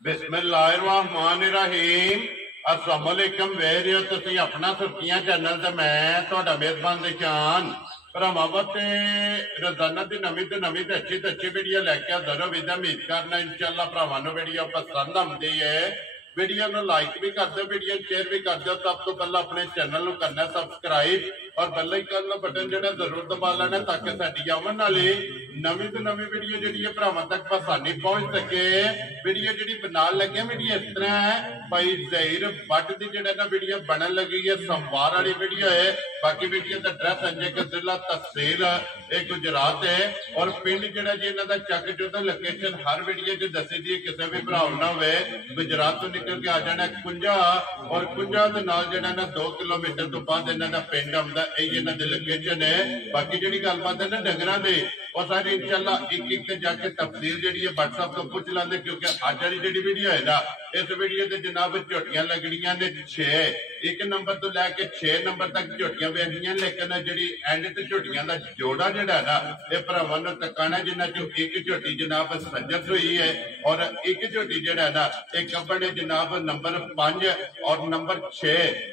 बिस्मिल्लाहिर्रहमानिर्रहीम। अस्सलाम वालेकुम। वेख रहे हो तुसीं अपना सुर्खियां चैनल ते मैं तुहाडा मेजबान निशान भरावां वास्ते रोजाना की नवीं तो अच्छी वीडियो लैके हाजिर हो। उम्मीद करना इंशाअल्लाह भरावां नूं वीडियो पसंद आउंदी है। वीडियो नूं लाइक भी कर दो, वीडियो शेयर भी कर दो। सब तो पहले अपने चैनल नूं करना सबसक्राइब और बेल आइकन दा बटन जिहड़ा जरूर दबा लेना ताकि साडी आवन वाली नवीं तो नवीं वीडियो जिहड़ी है भरावां तक आसानी पहुंच सके। वीडियो जिहड़ी बनाउण लगे वीडियो इस तरह है, भाई ज़हीर भट्ट दी जिहड़ा ना वीडियो बनन लगी है, सोमवार वाली वीडियो है। बाकी वीडियो का एड्रैस संजय का जिला तहसील गुजरात है और पिंड जिहड़ा जी इन्हां दा चक चौधा लोकेशन हर वीडियो च दसी दी। किसी भी भरा ना होवे गुजरात तो निकल के आ जाना कुंजा और कुंजा दे नाल जिहड़ा ना 2 किलोमीटर तो बाद इन्हां दा पिंड आउंदा। यही इन्हां दी लोकेशन है। बाकी जिहड़ी गलबात है ना डंगरां दी और सारी इंशाअल्लाह एक एक जाके तफसील जिहड़ी है व्हाट्सएप तो पूछ लांदे, क्योंकि अज वाली जिहड़ी वीडियो है ना इस वीडियो ते जनाब झोटियां लगनियां ने 6 1 नंबर तो लैके 6 नंबर तक झोटियां वेखनियां। लेकिन जिहड़ी एंड ते झोटियां दा जोड़ा जिहड़ा है ना ये भरावां नूं तकाना, जिन्हां चों एक झोटी जनाब सज्जत हुई है और एक झोटी जिहड़ा है ना एक कब्बड़ है जनाब नंबर 5 और नंबर 6।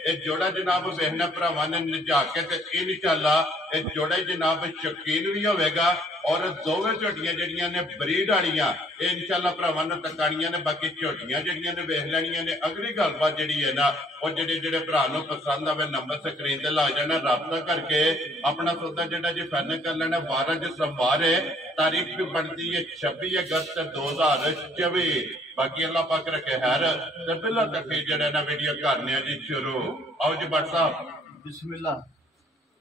ये जोड़ा जनाब वेखना भरावां ने निजा के ते इंशाअल्लाह ये जोड़ा ही जनाब शौकीन भी होवेगा और दोवें झोटियां जिहड़ियां ने ब्रीड वालियां ये इंशाअल्लाह भरावां नूं तकानियां ने। बाकी झोटियां जिहड़ियां ने वेख लैणियां ने। अगली गलबात जिहड़ी है ना और जिहड़े भरा नूं पसंद आवे नंबर स्क्रीन ते ला जाना, राबता करके अपना सौदा जिहड़ा जी फाइनल कर लेना। 12 जो सोमवार है, तारीख भी बनती है 26 अगस्त 2024। बाकी अल्लाह पाक रखे खैर। ते पहला तक जिहड़ा ना वीडियो करने जी शुरू। आओ जी भट्ट साहब बिस्मिल्लाह।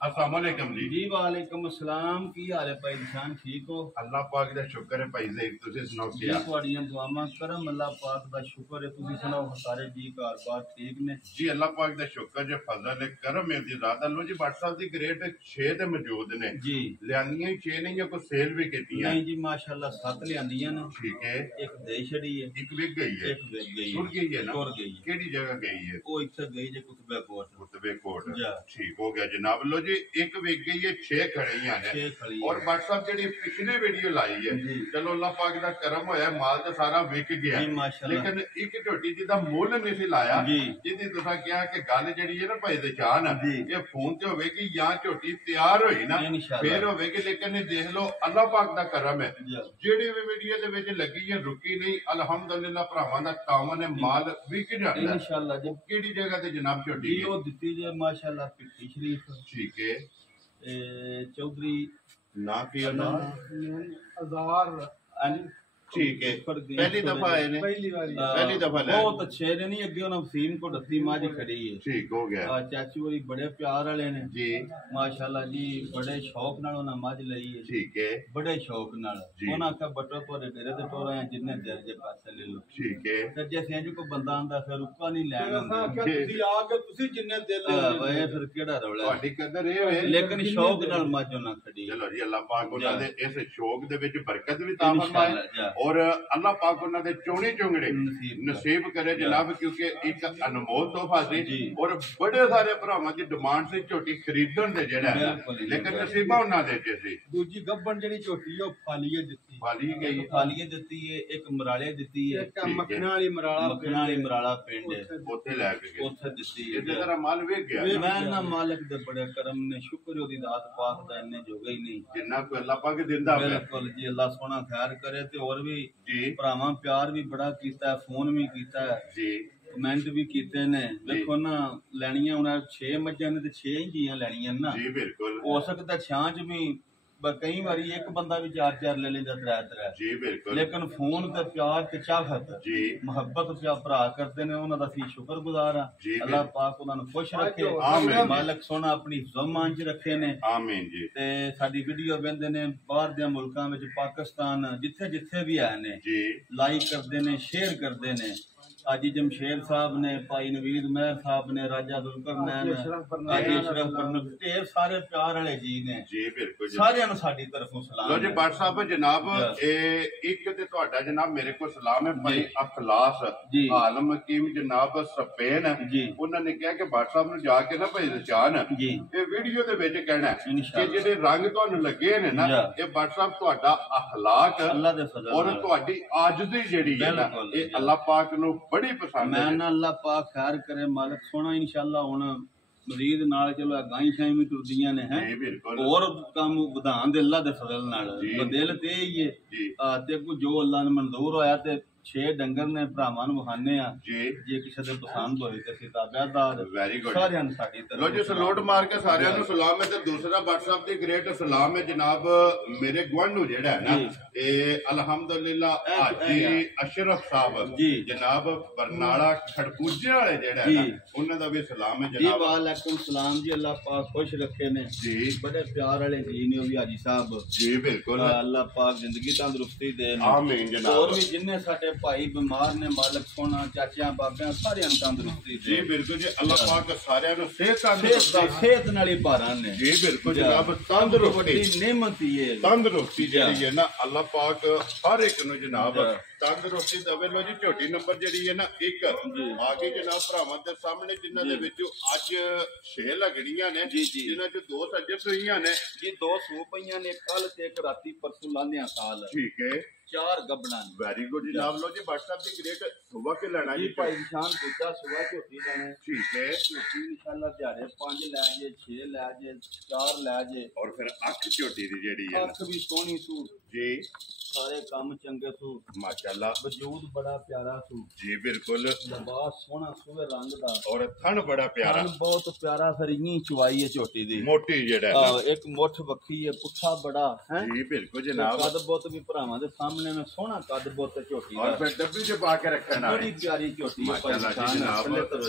अस्सलाम वालेकुम जी। जी वालेकुम अस्सलाम। की हाल है भाई निशान? ठीक हो? अल्लाह पाक दा शुक्र है भाई ज़हीर, तुसीं सुनाओ जी क्या? तुहाड़ियां दुआवां करम अल्लाह पाक दा शुक्र है। तुसीं सुनाओ सारे जी घर बार ठीक ने? जी अल्लाह पाक दा शुक्र जे फजल है करम है दी ज़ात। लो जी भट्ट साहब दी ग्रेट 6 ते मौजूद ने जी। लियानियां ही 6 नहीं है, कोई सेल भी कीतियां? नहीं जी माशाअल्लाह 7 लियांदियां ने। ठीक है। एक दे छड़ी है, एक विक गई है, एक विक गई टुर गई है ना? टुर गई है। केड़ी जगह गई है? वो इत्थे गई जे कुतबे कोट। कुतबे कोट। जा। ठीक हो गया जनाब। लो जी एक विक गई है, 6 खड़ियां ने 6 खड़ी और भट्ट साहब जेडी पिछली वीडियो लाई है जी। चलो अल्लाह पाक दा करम होया माल तो सारा विक गया, जी माशाअल्लाह। लेकिन एक झोटी जिदा मुल नहीं सी लाया जी। जिदी तुसा कहा कि गल जेडी है ना भाई दे चाहन जी। ये फोन ते होवे कि या झोटी तैयार होई ना इंशाअल्लाह फिर होवे कि, लेकिन देख लो अल्लाह पाक दा करम है जी। जेडी भी वीडियो दे विच लगी है रुकी नहीं। अल्हम्दुलिल्लाह भरावां दा तावन है, माल विक जांदा इंशाअल्लाह जी। केड़ी जगह ते जनाब झोटी जी वो दित्ती जे माशाअल्लाह पिट्टी शरीफ। ठीक है। चौधरी ना की ना हजार ठीक है। पहली दफा आए ने? पहली दफा ले बहुत अच्छे ने। नहीं अगे उन्होंने फीम को दसी मझ खड़ी है। ठीक हो गया। चाचू होरी बड़े प्यार वाले ने जी माशाअल्लाह जी। बड़े शौक नाल उन्होंने मझ लई है। ठीक है। बड़े शौक नाल जी। उन्होंने आख्या बटो तोरे डेरे ते टोर आए जिन्ने दिल जे पैसे ले लो। ठीक है। फिर जे इंज कोई बंदा आंदा फिर रुका नहीं लैना जिन्ने दिल वे फिर केड़ा रौला ਤੁਹਾਡੀ कदर ਇਹ ਹੈ लेकिन शौक नाल मझ उन्होंने खड़ी। चलो जी अल्लाह पाक ਉਹਨਾਂ ਦੇ ਇਸ ਸ਼ੌਕ ਦੇ ਵਿੱਚ ਬਰਕਤ ਵੀ ਤਾ इंशाअल्लाह ਫਰਮਾਏ जा। और अल्लाह पाक ਉਹਨਾਂ ਦੇ ਚੋਣੇ ਚੁੰਗੜੇ नसीब नसीब करे जनाब, क्योंकि एक अनमोल तोहफा जी। सी और बड़े सारे भरावां ਦੀ डिमांड ਸੀ ਝੋਟੀ ਖਰੀਦਣ ਦੇ ਜਿਹੜਾ ਹੈ बिल्कुल जी। लेकिन नसीबा ਉਹਨਾਂ ਦੇ ਚ ਸੀ। दूजी गब्बन जेडी झोटी ओ फालिए दित्ती। फाली गई खालिए दित्ती है, एक मराले दित्ती है, एक मक्खना वाली मराला मक्खना वाली मराला पिंड है ਉੱਥੇ ਲੈ ਕੇ ਗਏ। उत्थे दित्ती ਇਸੇ है। ਤਰ੍ਹਾਂ ਮਾਲ ਵੇਖ ਗਿਆ मैं ना मालिक दे बड़े करम ने शुक्र ओदी दात पाक दा इन्ने जोगा ही नहीं। ਜਿੰਨਾ ਕੋਈ ਅੱਲਾਹ ਪਾਕ ਦਿੰਦਾ ਪਿਆ। बिल्कुल जी अल्लाह सोना खैर करे ते और भी जी भरावां प्यार भी बड़ा कीता है, फोन भी कीता है, जी कमेंट भी कीते ने। देखो ना लैनियां उन्हें 6 मज्जां ने ते 6 ही जियां लैनियां ना। जी बिल्कुल हो सकता छां च भी कई बारी एक बंदा भी 4 ले लेंदा 3 जी बिल्कुल। लेकिन फोन ते प्यार ते चाहत जी मुहब्बत प्या भरा करते ने उन्हां दा असीं शुक्रगुजार हां। जी अल्लाह पाक उन्हां नूं खुश रखे, आमीन। मालक सोना अपनी ज़ुबान च रखे ने आमीन जी। ते साडी वीडियो वेंदे ने बाहर दे मुल्कां विच, पाकिस्तान जिथे जिथे भी आए ने जी लाइक करदे ने, शेयर करदे ने। हाजी जमशेद साहब ने, भाई नवीद मेहर साहब ने, राजा दुलकरनैन, हाजी अशरफ करनल, ढेर सारे प्यार वाले जी ने जी बिल्कुल सारिਆਂ ਨੂੰ ਸਾਡੀ ਤਰਫੋਂ ਸਲਾਮ लो जी भट्ट साहब जनाब एक ते तुहाडा जनाब मेरे को सलाम है भाई अखलास जी आलम हकीम जनाब स्पेन जी उन्होंने कहा कि भट्ट साहब ਨੂੰ ਜਾ ਕੇ ਨਾ ਭਾਈ ਰਚਾਨ जी ਇਹ ਵੀਡੀਓ ਦੇ ਵਿੱਚ ਕਹਿਣਾ ਕਿ इंशाअल्लाह ਜਿਹੜੇ ਰੰਗ ਤੁਹਾਨੂੰ ਲੱਗੇ ਨੇ ਨਾ ਇਹ ਭੱਟ ਸਾਹਿਬ ਤੁਹਾਡਾ ਅਖਲਾਕ अल्लाह दे फजल ਔਰ नाल ਤੁਹਾਡੀ ਆਜਜ਼ੀ ਜਿਹੜੀ ਹੈ ਨਾ बिल्कुल ਇਹ ਅੱਲਾਹ ਪਾਕ ਨੂੰ ਬੜੀ ਪਸੰਦ मैं ਹੈ ना अल्लाह पाक खैर करे मालिक सोना इंशाअल्लाह हुण मरीद नाल चलो गाई शाई भी टुरदियां ने हैं ਜੀ ਬਿਲਕੁਲ और काम ਵਧਾਣ ਦੇ अल्लाह दे फजल नाल जी। दिल ते ही है ਜੀ ते को जो अल्लाह ने मंजूर होया ते 6 ਡੰਗਰ ਨੇ ਭਰਾਵਾਂ ਨੂੰ ਵਹਾਨੇ ਆ ਜੀ ਜੇ ਕਿਸੇ ਦੇ ਪਸੰਦ ਹੋਏ ਤੇ ਅਸੀਂ ਤਾਬਿਆਦਾਰ ਵੈਰੀ ਗੁੱਡ ਸਾਰਿਆਂ ਨੂੰ ਸਾਡੀ ਲੋ ਤਰਫ ਜੀ ਸਲੂਟ ਮਾਰ ਕੇ ਸਾਰਿਆਂ ਨੂੰ ਸਲਾਮ ਹੈ ਤੇ ਦੂਸਰਾ ਭੱਟ ਸਾਹਿਬ ਦੀ ਗ੍ਰੇਟ ਸਲਾਮ ਹੈ ਜਨਾਬ ਮੇਰੇ ਗੁਆਂਢ ਨੂੰ ਜਿਹੜਾ ਹੈ ਨਾ ਜੀ। ਇਹ ਅਲਹਮਦੁਲਿਲਾ ਹਾਜੀ ਅਸ਼ਰਫ ਸਾਹਿਬ ਜੀ। ਜਨਾਬ ਬਰਨਾਲਾ ਖੜਕੂਜੇ ਵਾਲੇ ਜਿਹੜਾ ਹੈ ਨਾ ਜੀ। ਉਹਨਾਂ ਦਾ ਵੀ ਸਲਾਮ ਹੈ जी ਜਨਾਬ वालेकुम सलाम जी अल्लाह पाक खुश रखे ने जी बड़े प्यार वाले जी ने वो भी हाजी साहब जी बिल्कुल अल्लाह पाक जिंदगी तंदुरुस्ती दे आमीन जनाब और भी जिन्ने साडे भाई बीमार ने मालिक सोना चाचियां बाबियां सारियां ਨੂੰ तंदुरुस्ती जी दे बिल्कुल जी अल्लाह पाक सारिਆਂ ਨੂੰ ਸਿਹਤ सेहत नाल ही भारा ने जी बिल्कुल जनाब तंदुरुस्ती तंदुरुस्ती नेमत ही है ਤੰਦਰੁਸਤੀ ਜਿਹੜੀ ਹੈ ਨਾ ਅੱਲਾਹ ਪਾਕ ਹਰ ਇੱਕ ਨੂੰ ਜਨਾਬ ਜੀ। ਤੰਦਰੁਸਤੀ ਦੇਵੇ ਲੋ ਜੀ ਝੋਟੀ ਨੰਬਰ ਜਿਹੜੀ ਹੈ ਨਾ ਇੱਕ ਆ ਗਈ ਜਨਾਬ ਭਰਾਵਾਂ ਦੇ ਸਾਹਮਣੇ ਜਿਨ੍ਹਾਂ ਦੇ ਵਿੱਚੋਂ ਅੱਜ 6 ਲੱਗਣੀਆਂ ਨੇ ਜੀ, ਜੀ। ਜਿਨ੍ਹਾਂ ਚ 2 ਸੱਜੇ ਸੂਈਆਂ ਨੇ जी 2 ਸੂ ਪਈਆਂ ਨੇ ਕੱਲ ਤੇ ਇੱਕ ਰਾਤੀ ਪਰਸੋਂ ਲਾਂਦਿਆਂ ਸਾਲ ਠੀਕ ਹੈ 4 ਗੱਬੜਾਂ ਨੇ ਵੈਰੀ ਗੁੱਡ ਜਨਾਬ ਲੋ ਜੀ WhatsApp ਦੀ ਗ੍ਰੇਟ ਸੁਬਾ ਕੇ ਲੈਣਾ ਜੀ ਜੀ ਭਾਈ ਨਿਸ਼ਾਨ ਦੂਜਾ ਸੁਬਾ ਝੋਟੀ ਲੈਣਾ ਠੀਕ ਹੈ ਝੋਟੀ ਇਨਸ਼ਾਅੱਲਾ ਦਿਹਾੜੇ 5 ਲੈ ਜੇ 6 ਲੈ ਜੇ 4 ਲੈ ਜੇ ਔਰ ਫਿਰ ਅੱਖ ਝੋਟੀ ਦੀ ਜਿਹੜੀ ਹੈ ਅੱਖ ਵੀ ਸੋਹਣੀ ਸੂ ਜੀ ਸਾਰੇ ਕੰਮ ਚੰਗੇ ਸੂ ਮਾਸ਼ਾਅੱਲਾ ਵਜੂਦ ਬੜਾ ਪਿਆਰਾ ਸੂ ਜੀ ਬਿਲਕੁਲ ਲਿਬਾਸ ਸੋਹਣਾ ਸੂਏ ਰੰਗ ਦਾ ਔਰ ਥਣ ਬੜਾ ਪਿਆਰਾ ਥਣ ਬਹੁਤ ਪਿਆਰਾ ਫਰੀਆਂ ਚੁਆਈ ਹੈ ਝੋਟੀ ਦੀ ਮੋਟੀ ਜਿਹੜਾ ਹੈ ਨਾ ਇੱਕ ਮੁੱਠ ਵੱਖੀ ਹੈ ਪੁੱਠਾ ਬੜਾ ਹੈ ਜੀ ਬਿਲਕੁਲ ਜਨਾਬ ਕੱਦ ਬੁੱਤ ਵੀ ਭਰਾਵਾਂ ਦੇ ਸਾਹਮਣੇ ਮੈਂ ਸੋਹਣਾ ਕੱਦ ਬੁੱਤ ਝੋਟੀ ਔਰ ਦਾ ਫਿਰ ਡੱਬੀ ਚ ਪਾ ਕੇ ਰੱਖਣਾ ਬੜੀ ਪਿਆਰੀ ਝੋਟੀ ਹੈ ਮਾਸ਼ਾਅੱਲਾ ਜੀ ਜਨਾਬ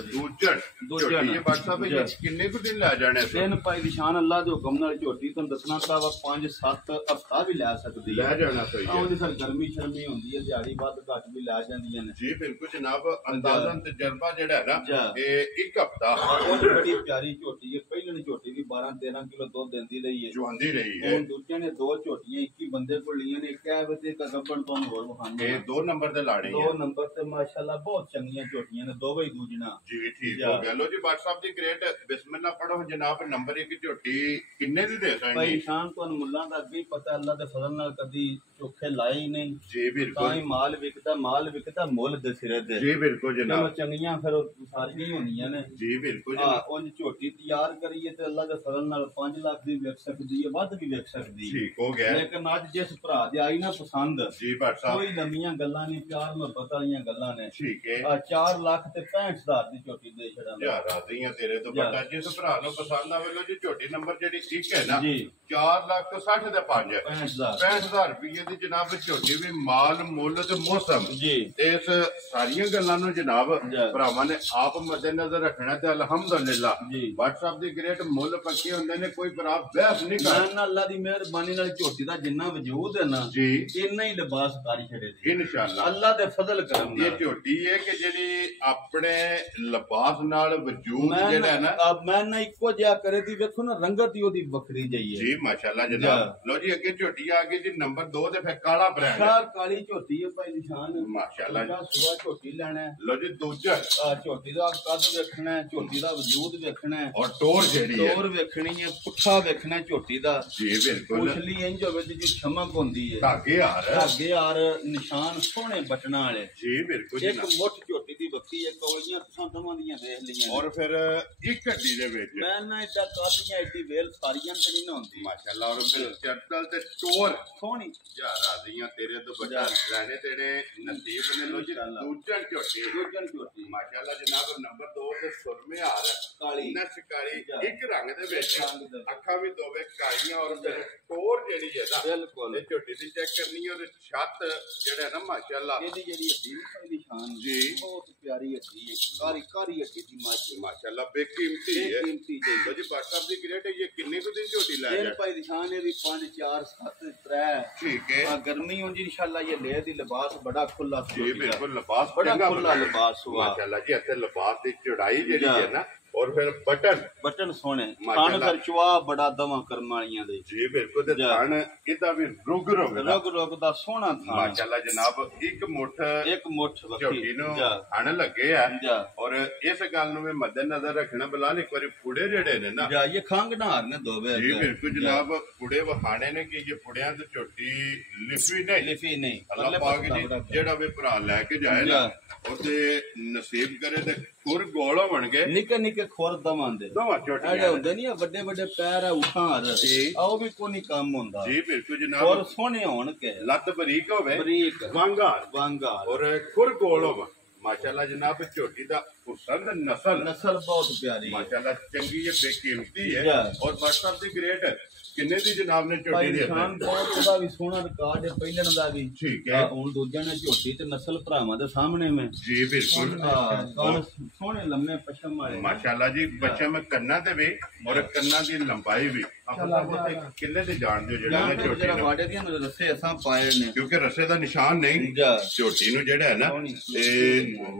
ਦੂਜਣ ਝੋਟੀ ਇਹ WhatsApp ਵਿੱਚ ਕਿੰਨੇ ਕੁ ਦਿਨ ਲੈ ਜਾਣੇ ਸੀ ਦਿਨ ਭਾਈ ਨਿਸ਼ਾਨ ਅੱਲਾ ਦੇ ਹੁਕਮ ਨਾਲ ਝੋਟੀ ਤੁਹਾਨੂੰ ਦੱਸਣਾ ਤਾਂ 5-7 ਹਫ਼ਤਾ ਵੀ ਲੈ ਸਕਦੀ ਲੈ ਹੈ ਜਾਣਾ ਚਾਹੀਏ ਉਹਦੀ ਸਰ ਗਰਮੀ ਸ਼ਰਮੀ ਹੁੰਦੀ ਹੈ ਦਿਹਾੜੀ ਵੱਧ ਘੱਟ ਵੀ ਲੈ ਜਾਂਦੀਆਂ ਨੇ ਜੀ ਬਿਲਕੁਲ ਜਨਾਬ ਅੰਦਾਜ਼ਨ ਤਜਰਬਾ ਜਿਹੜਾ ਹੈ ਜਾ। ਨਾ ਇਹ ਇੱਕ ਹਫਤਾ ਉਹ ਬੜੀ ਪਿਆਰੀ ਝੋਟੀ ਹੈ ਪਹਿਲਣੀ ਝੋਟੀ ਵੀ 12-13 ਕਿਲੋ ਦੁੱਧ ਦਿੰਦੀ ਰਹੀ ਹੈ ਜਵਾਂਦੀ ਰਹੀ ਹੈ ਹੁਣ ਦੂਜਿਆਂ ਨੇ 2 ਝੋਟੀਆਂ 21 ਬੰਦੇ ਕੋਲ ਲਈਆਂ ਨੇ ਇੱਕ ਹੈ ਵਤੇ ਇੱਕ ਗੱਬਣ ਤੋਂ ਹੋਰ ਵਹਾਨੇ ਇਹ 2 ਨੰਬਰ ਤੇ ਲਾਣੀ 2 ਹੈ ਨੰਬਰ ਤੇ ਮਾਸ਼ਾਅੱਲਾ ਬਹੁਤ ਚੰਗੀਆਂ ਝੋਟੀਆਂ ਨੇ ਦੋਵੇਂ ਹੀ ਦੂਜਣਾ ਜੀ ਠੀਕ ਜਾ। ਹੋ ਗਿਆ ਲੋ ਜੀ WhatsApp ਦੀ ਗ੍ਰੇਟ ਬਿਸਮਿਲ੍ਲਾ ਪੜੋ ਜਨਾਬ ਨੰਬਰ 1 ਝੋਟੀ ਕਿੰਨੇ ਦੀ ਦੇ ਭਾਈ ਸਕਦੇ ਸ਼ਾਨ ਤੁਹਾਨੂੰ ਮੁੱਲਾਂ ਦਾ ਅੱਗੇ ਹੀ ਪਤਾ ਅੱਲਾ ਦੇ ਫਜ਼ਲ ਨਾਲ ਕਦੀ ਚੋਖੇ ਲਾਏ ਹੀ ਨਹੀਂ ਜੀ ਤਾਂ ਬਿਲਕੁਲ ਹੀ ਮਾਲ ਵਿਕਦਾ ਮੁੱਲ ਦੇ ਸਿਰੇ ਤੇ ਜੀ ਬਿਲਕੁਲ ਚਲੋ ਜਨਾਬ ਚੰਗੀਆਂ ਫਿਰ ਉਹ ਸਾਰੀਆਂ ਹੀ ਹੁੰਦੀਆਂ ਨੇ ਜੀ ਬਿਲਕੁਲ ਹਾਂ ਜਨਾਬ ਉਹ ਝੋਟੀ ਤਿਆਰ ਕਰੀਏ ਤੇ ਅੱਲਾ ਦੇ ਫਜ਼ਲ ਨਾਲ 5 ਲੱਖ ਦੀ ਵਿਕ ਸਕਦੀ ਹੈ ਵੱਧ ਵੀ ਵਿਕ ਸਕਦੀ ਹੈ ਠੀਕ ਹੋ ਗਿਆ ਲੇਕਿਨ ਅੱਜ ਜਿਸ ਭਰਾ ਦੇ ਆਈ ਨਾ ਪਸੰਦ ਜੀ WhatsApp ਕੋਈ ਲੰਮੀਆਂ ਗੱਲਾਂ ਨਹੀਂ ਪਿਆਰ ਮੁਹੱਬਤ ਵਾਲੀਆਂ ਗੱਲਾਂ ਨੇ ਠੀਕ ਹੈ 4 ਲੱਖ ਤੇ 65,000 ਦੀ ਝੋਟੀ ਦੇ ਛੜਾਂਗੇ ਯਾਰ ਰਾਜ਼ੀਆਂ ਤੇਰੇ ਤੋਂ ਜਾ। ਬਟਾ ਜਿਸ ਭਰਾ ਨੂੰ ਪਸੰਦ ਆਵੇ ਲੋ ਜੀ ਝੋਟੀ ਨੰਬਰ ਜਿਹੜੀ ਇੱਕ ਹੈ ਨਾ ਜੀ 4,60,000 ਦੇ 5 65,000 65,000 ਰੁਪਏ ਦੀ ਜਨਾਬ ਝੋਟੀ ਵੀ ਮਾਲ ਮੁੱਲ ਤੇ ਮੌਸਮ ਜੀ ਇਸ ਸਾਰੀਆਂ ਗੱਲਾਂ ਨੂੰ ਜਨਾਬ ਜਾ। ਭਰਾਵਾਂ ਨੇ ਆਪ ਮੱਦੇਨਜ਼ਰ ਰੱਖਣਾ ਤੇ ਅਲਹਮਦੁਲਿਲਾ ਜੀ। WhatsApp ਦੀ ਗ੍ਰੇਟ ਮੁੱਲ ਪੱਕੇ ਹੁੰਦੇ ਨੇ ਕੋਈ ਭਰਾ ਬਹਿਸ ਨਹੀਂ ਕਰ ਮੈਂ ਅੱਲਾ ਦੀ ਮਿਹਰਬਾਨੀ ਨਾਲ ਝੋਟੀ ਦਾ ਜਿੰਨਾ ਵਜੂਦ ਹੈ ਨਾ ਜੀ ਇੰਨਾ ਹੀ ਲਿਬਾਸ ਕਾਰੀ ਛੜੇ ਜੀ ਇਨਸ਼ਾਅੱਲਾ ਅੱਲਾ ਦੇ ਫਜ਼ਲ ਕਰਮ ਇਹ ਨਾਲ ਝੋਟੀ ਹੈ ਕਿ ਜਿਹੜੀ ਆਪਣੇ ਲਿਬਾਸ ਨਾਲ ਵਜੂਦ ਜਿਹੜਾ ਹੈ ਨਾ ਮੈਂ ਨਾ ਇੱਕੋ ਜਿਹਾ ਕਰੇ ਦੀ ਵੇਖੋ ਨਾ ਰੰਗਤ ਹੀ ਉਹਦੀ ਵੱਖਰੀ ਜਈ ਹੈ ਜੀ ਮਾਸ਼ਾਅੱਲਾ ਜਾ। ਜਨਾਬ ਲੋ ਜੀ ਅੱਗੇ ਝੋਟੀ ਆ ਗਈ ਜੀ ਨੰਬਰ 2 ਤੇ ਫਿਰ ਕਾਲਾ ਬ੍ਰਾਂਡ ਸਾਰ ਕਾਲੀ ਝੋਟੀ ਹੈ ਭਾਈ ਨਿਸ਼ਾਨ ਮਾਸ਼ਾਅੱਲਾ ਜੀ। ਸੁਬਾ ਝੋਟੀ ਲੈਣਾ ਹੈ। ਲੋ ਜੀ ਦੂਜਾ ਝੋਟੀ ਦਾ ਕੱਦ ਵੇਖਣਾ ਹੈ, ਝੋਟੀ ਦਾ ਵਜੂਦ ਵੇਖਣਾ ਹੈ, ਔਰ ਟੋਰ ਜਿਹੜੀ ਹੈ ਤੋਰ ਵੇਖਣੀ ਹੈ, ਪੁੱਠਾ ਵੇਖਣਾ ਹੈ ਝੋਟੀ ਦਾ ਜੀ ਬਿਲਕੁਲ ਪੁਛਲੀ ਇੰਜ ਹੋਵੇ ਜਿਹਦੀ ਛਮਕ ਹੁੰਦੀ ਹੈ ਧਾਗੇ ਹਾਰ ਧਾਗੇ ਯਾਰ ਨਿਸ਼ਾਨ ਸੋਹਣੇ ਬਟਨਾਂ ਵਾਲੇ ਜੀ ਬਿਲਕੁਲ ਇੱਕ ਜਨਾਬ ਮੁੱਠ ਝੋਟੀ ਦੀ ਬੱਕੀ ਹੈ ਕੌਲੀਆਂ ਤੁਸਾਂ ਦਵਾਂ ਦੀਆਂ ਦੇਖ ਲਈਆਂ ਨੇ। ਔਰ ਫਿਰ ਇੱਕ ਹੱਡੀ ਦੇ ਵਿੱਚ ਮੈਂ ਨਾ ਏਦਾਂ ਕਾਦੀਆਂ ਏਡੀ ਵੇਲ ਸਾਰੀਆਂ ਤੇ ਨਹੀਂ ਨਾ ਹੁੰਦੀ ਮਾਸ਼ਾਅੱਲਾ ਔਰ ਫਿਰ ਚਰਤਲ ਤੇ ਟੋਰ ਸੋਹਣੀ ਯਾ ਰਾਜ਼ੀਆਂ ਤੇਰੇ ਤੋਂ ਬੱਚਾ ਰਹਿਣੇ ਤੇਰੇ ਨਸੀਬ ਨੇ ਲੋ ਜੀ ਦੂਜਾ ਝੋਟੀ ਦੂਜਣ ਝੋਟੀ ਮਾਸ਼ਾਅੱਲਾ ਜਨਾਬ ਨੰਬਰ 2 ਤੇ ਸੁਰਮੇ ਹਾਰ ਕਾਲੀ ਨਸ਼ ਕਾਲੀ ਜਾ। ਇੱਕ ਰੰਗ ਦੇ ਵਿੱਚ ਰੰਗ ਦੇ ਵਿੱਚ। ਅੱਖਾਂ ਵੀ ਦੋਵੇਂ ਕਾਲੀਆਂ ਔਰ ਫਿਰ ਟੋਰ ਜਿਹੜੀ ਹੈ ਨਾ ਬਿਲਕੁਲ ਇਹ ਝੋਟੀ ਦੀ ਚੈੱਕ ਕਰਨੀ ਔਰ ਛੱਤ ਜਿਹੜਾ ਹੈ ਨਾ ਮਾਸ਼ਾਅੱਲਾ ਇਹਦੀ ਜਿਹੜੀ ਹੱਡੀ ਦੀ ਨਿਸ਼ਾਨ ਜੀ। ਬਹੁਤ ਪਿਆਰੀ प्यारी हड्डी है, कारी कारी हड्डी दी मज माशाल्लाह बेकीमती है। कीमती जी लो जी बादशाह दी ग्रेट है, ये किन्ने को दिन झोटी ला दिन जाए? भाई निशान है भी 5 4 7 3 ठीक है गर्मी होंगी इंशाल्लाह ये ले दी लिबास बड़ा खुला जी बिल्कुल लिबास बड़ा चंगा खुला बनाया। लिबास हुआ माशाल्लाह जी इत्थे लिबास दी चौड़ाई जेहड़ी जा। है ना और फिर बटन बटन सोने खान माशाल्लाह। सर चुआ बड़ा दवा करमालियां दे जी बिल्कुल ते जा। थान इदा भी रुग रुग दा रोग रोग दा सोना था माशाल्लाह जनाब एक मुठ एक मुठ झोटी नु जा खान लगे है जा और इस गल नु मद्देनजर रखना बिलाल एक बारी पुड़े जेड़े ने ना जा ये खंग नार ने दोवे जी बिल्कुल जनाब पुड़े वखाने ने कि ये पुड़ियां ते झोटी लिफी नहीं लिफी नहीं अल्लाह पाक जी जेड़ा भी भरा लेके जाए ना उसे नसीब करे ते खुर गोल बन गए निके निके खोर दवां दे दोवां एडे झोटियां हुंदे नहीं बड़े बड़े पैर है उठार जी। आओ भी कोई काम होंदा जी बिल्कुल और जनाब सोने होन के लत बरीक होवे बरीक वांगार वांगार और खुर गोल होवे माशाल्लाह जनाब झोटी दा पसंद नस्ल नस्ल बहुत प्यारी माशाल्लाह चंगी ये बेकीमती है जा। और बादशाह दी ग्रेट किन्ने दी जनाब ने झोटी भाई दी निशान बहुत ਉਹਦਾ ਵੀ ਸੋਹਣਾ ਰਿਕਾਰਡ ਹੈ ਪਹਿਲਣ ਦਾ ਵੀ ठीक है ਹੁਣ ਦੂਜਿਆਂ ਨੇ ਝੋਟੀ ਤੇ ਨਸਲ ਭਰਾਵਾਂ ਦੇ ਸਾਹਮਣੇ ਮੈਂ जी बिल्कुल ਕਾਲ ਸੋਹਣੇ ਲੰਮੇ ਪਸ਼ਮ ਵਾਲੇ माशाल्लाह जी बच्चे में कन्ना ते भी और कन्ना दी लंबाई भी किन्ने दी जान दियो जेड़ा ने झोटी ਜਿਹੜਾ ने ਵਾੜੇ ਦੀਆਂ ਰੱਸੇ ਅਸਾਂ ਪਾਏ ਨੇ क्योंकि रस्से दा निशान नहीं ਜਾ झोटी नु जेड़ा है ना ते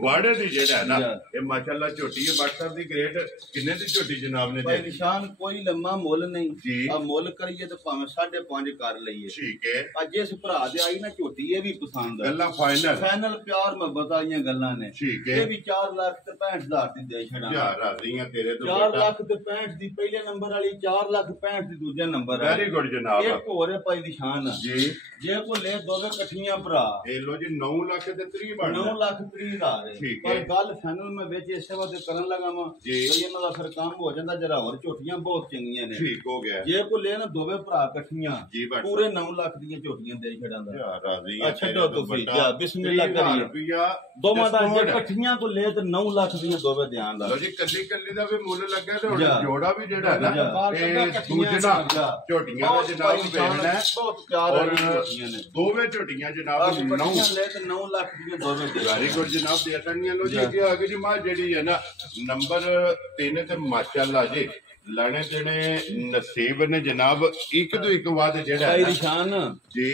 वाड़े दी जेड़ा है ना ये माशाल्लाह झोटी है बादशाह दी ग्रेट किन्ने दी झोटी जनाब ने ਭਾਈ दी ਨਿਸ਼ਾਨ ਕੋਈ ਲੰਮਾ ਮੁੱਲ ਨਹੀਂ जी ਆ ਮੁੱਲ ਕਰੀਏ ਤਾਂ ਭਾਵੇਂ 5.5 ਕਰ ਲਈਏ ठीक है ਅੱਜ ਇਸ ਭਰਾ ਦੇ ਆਈ ਨਾ ਝੋਟੀ ਇਹ ਵੀ ਪਸੰਦ ਹੈ गल्ला फाइनल ਫਾਈਨਲ ਪਿਆਰ ਮੁਹੱਬਤ ਵਾਲੀਆਂ ਗੱਲਾਂ ਨੇ ठीक ਇਹ है ਵੀ 4 ਲੱਖ ਤੇ 65,000 ਦੀ ਦੇ ਛੜਾ या राजियां तेरे तो 4 बेटा ਲੱਖ ਤੇ 65 ਦੀ ਪਹਿਲੇ ਨੰਬਰ ਵਾਲੀ 4 ਲੱਖ 65 ਦੀ ਦੂਜੇ ਨੰਬਰ वेरी गुड जनाब ਇੱਕ ਹੋਰ ਹੈ ਭਾਈ ਦੀ ਸ਼ਾਨ जी ਜੇ ਕੋ ਲੈ ਦੋਵੇਂ ਇਕੱਠੀਆਂ ਭਰਾ ए लो जी 9 लाख ते 30 बन 9 ਲੱਖ 30,000 ਹੈ ਠੀਕ ਪਰ ਹੈ। ਗੱਲ ਫਾਈਨਲ ਮੈਂ ਵਿੱਚ ਇਸੇ ਵਾਸਤੇ ਕਰਨ ਲੱਗਾ ਵਾਂ ਜੀ। ਬਈ ਇਹਨਾਂ ਦਾ ਫਿਰ ਕੰਮ ਹੋ ਜਾਂਦਾ ਜਰਾ ਹੋਰ ਝੋਟੀਆਂ ਬਹੁਤ ਚੰਗੀਆਂ ਨੇ ठीक हो गया ਜੇ ਕੋ ਲੈ ਨਾ ਦੋਵੇਂ ਭਰਾ ਇਕੱਠੀਆਂ जी बादशाह ਪੂਰੇ 9 ਲੱਖ ਦੀਆਂ ਝੋਟੀਆਂ ਦੇ ਛੜਾਂਦਾ या राजियां ਛੱਡੋ ਤੁਸੀਂ ਜਾ ਬਿਸਮਿਲ੍ਲਾ ਕਰੀਏ रुपया ਦੋਵਾਂ ਦਾ ਜੇ ਇਕੱਠੀਆਂ ਕੋ ਲੈ ਤੇ 9 ਲੱਖ ਦੀਆਂ ਦੋਵੇਂ ਧਿਆਨ ਦਾ ਲੋ ਜੀ ਕੱਲੀ ਕੱਲੀ ਦਾ ਵੀ ਮੁੱਲ ਲੱਗਾ ਤੇ ਹੁਣ ਜਾ। ਜੋੜਾ ਵੀ ਜਿਹੜਾ ਹੈ ਨਾ ਜਾ। ਇਹ ਦੂਜਣਾ ਝੋਟੀਆਂ ਦਾ ਜਨਾਬ ਵੇਚਣਾ ਹੈ ਬਹੁਤ ਪਿਆਰ ਔਰ ਵਾਲੀ ਝੋਟੀਆਂ ਨੇ ਦੋਵੇਂ ਝੋਟੀਆਂ ਜਨਾਬ ਆਹ 9 ਇਕੱਠੀਆਂ ਲੈ ਤੇ 9 ਲੱਖ ਦੀਆਂ ਦੋਵੇਂ ਦੇ ਵੈਰੀ ਗੁੱਡ ਜਨਾਬ ਦੇ ਸਕਣੀਆਂ ਲੋ ਜੀ ਅੱਗੇ ਆ ਗਈ ਜੀ ਮਾਂ ਜਿਹੜੀ ਹੈ ਨਾ ਨੰਬਰ 3 ਤੇ ਮਾਸ਼ਾਅੱਲਾ ਜੀ ਲੈਣੇ ਦੇਣੇ ਨਸੀਬ ਨੇ ਜਨਾਬ ਇੱਕ ਤੋਂ ਇੱਕ ਬਾਅਦ ਜਿਹੜਾ ਭਾਈ ਹੈ ਨਾ ਨਿਸ਼ਾਨ ਜੀ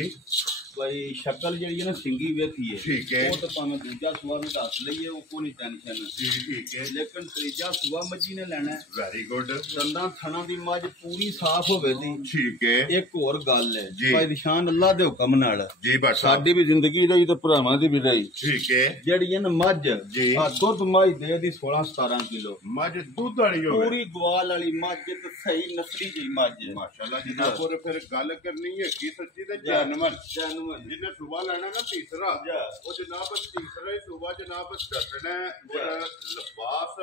भाई शक्ल जी है ना सिंगी वेखी है ठीक है। वो तो भावे दूजा सुबह में दस लईए वो कोई टेंशन ਜੀ ਠੀਕ ਹੈ लेकिन तीजा सुबह मजी ने लेना है ਵੈਰੀ ਗੁੱਡ दंदा थना दी मज पूरी साफ होवे दी ਠੀਕ ਹੈ एक और गल है जी। भाई निशान अल्लाह दे हुक्म नाल ਜੀ ਬਾਦਸ਼ਾਹ साडी भी जिंदगी रही ते भरावां दी भी रही ਠੀਕ ਹੈ जेड़ी है ना मज जी। आ दुध मज दे दी 16-17 किलो ਮੱਝ ਦੁੱਧ ਵਾਲੀ ਹੋਵੇ पूरी ग्वाल वाली मज ते सही नस्ली जी मज है ਮਾਸ਼ਾਅੱਲਾ ਜਨਾਬ ਔਰ ਫਿਰ ਗੱਲ ਕਰਨੀ ਹੈ ਕੀ ਸੱਚੀ ਤੇ ਜਾਨਵਰ जानवर जिन्हें सुबह लेना ना तीसरा जा। वो जनाब तीसरा ही सुबह जनाब दसना और लिबास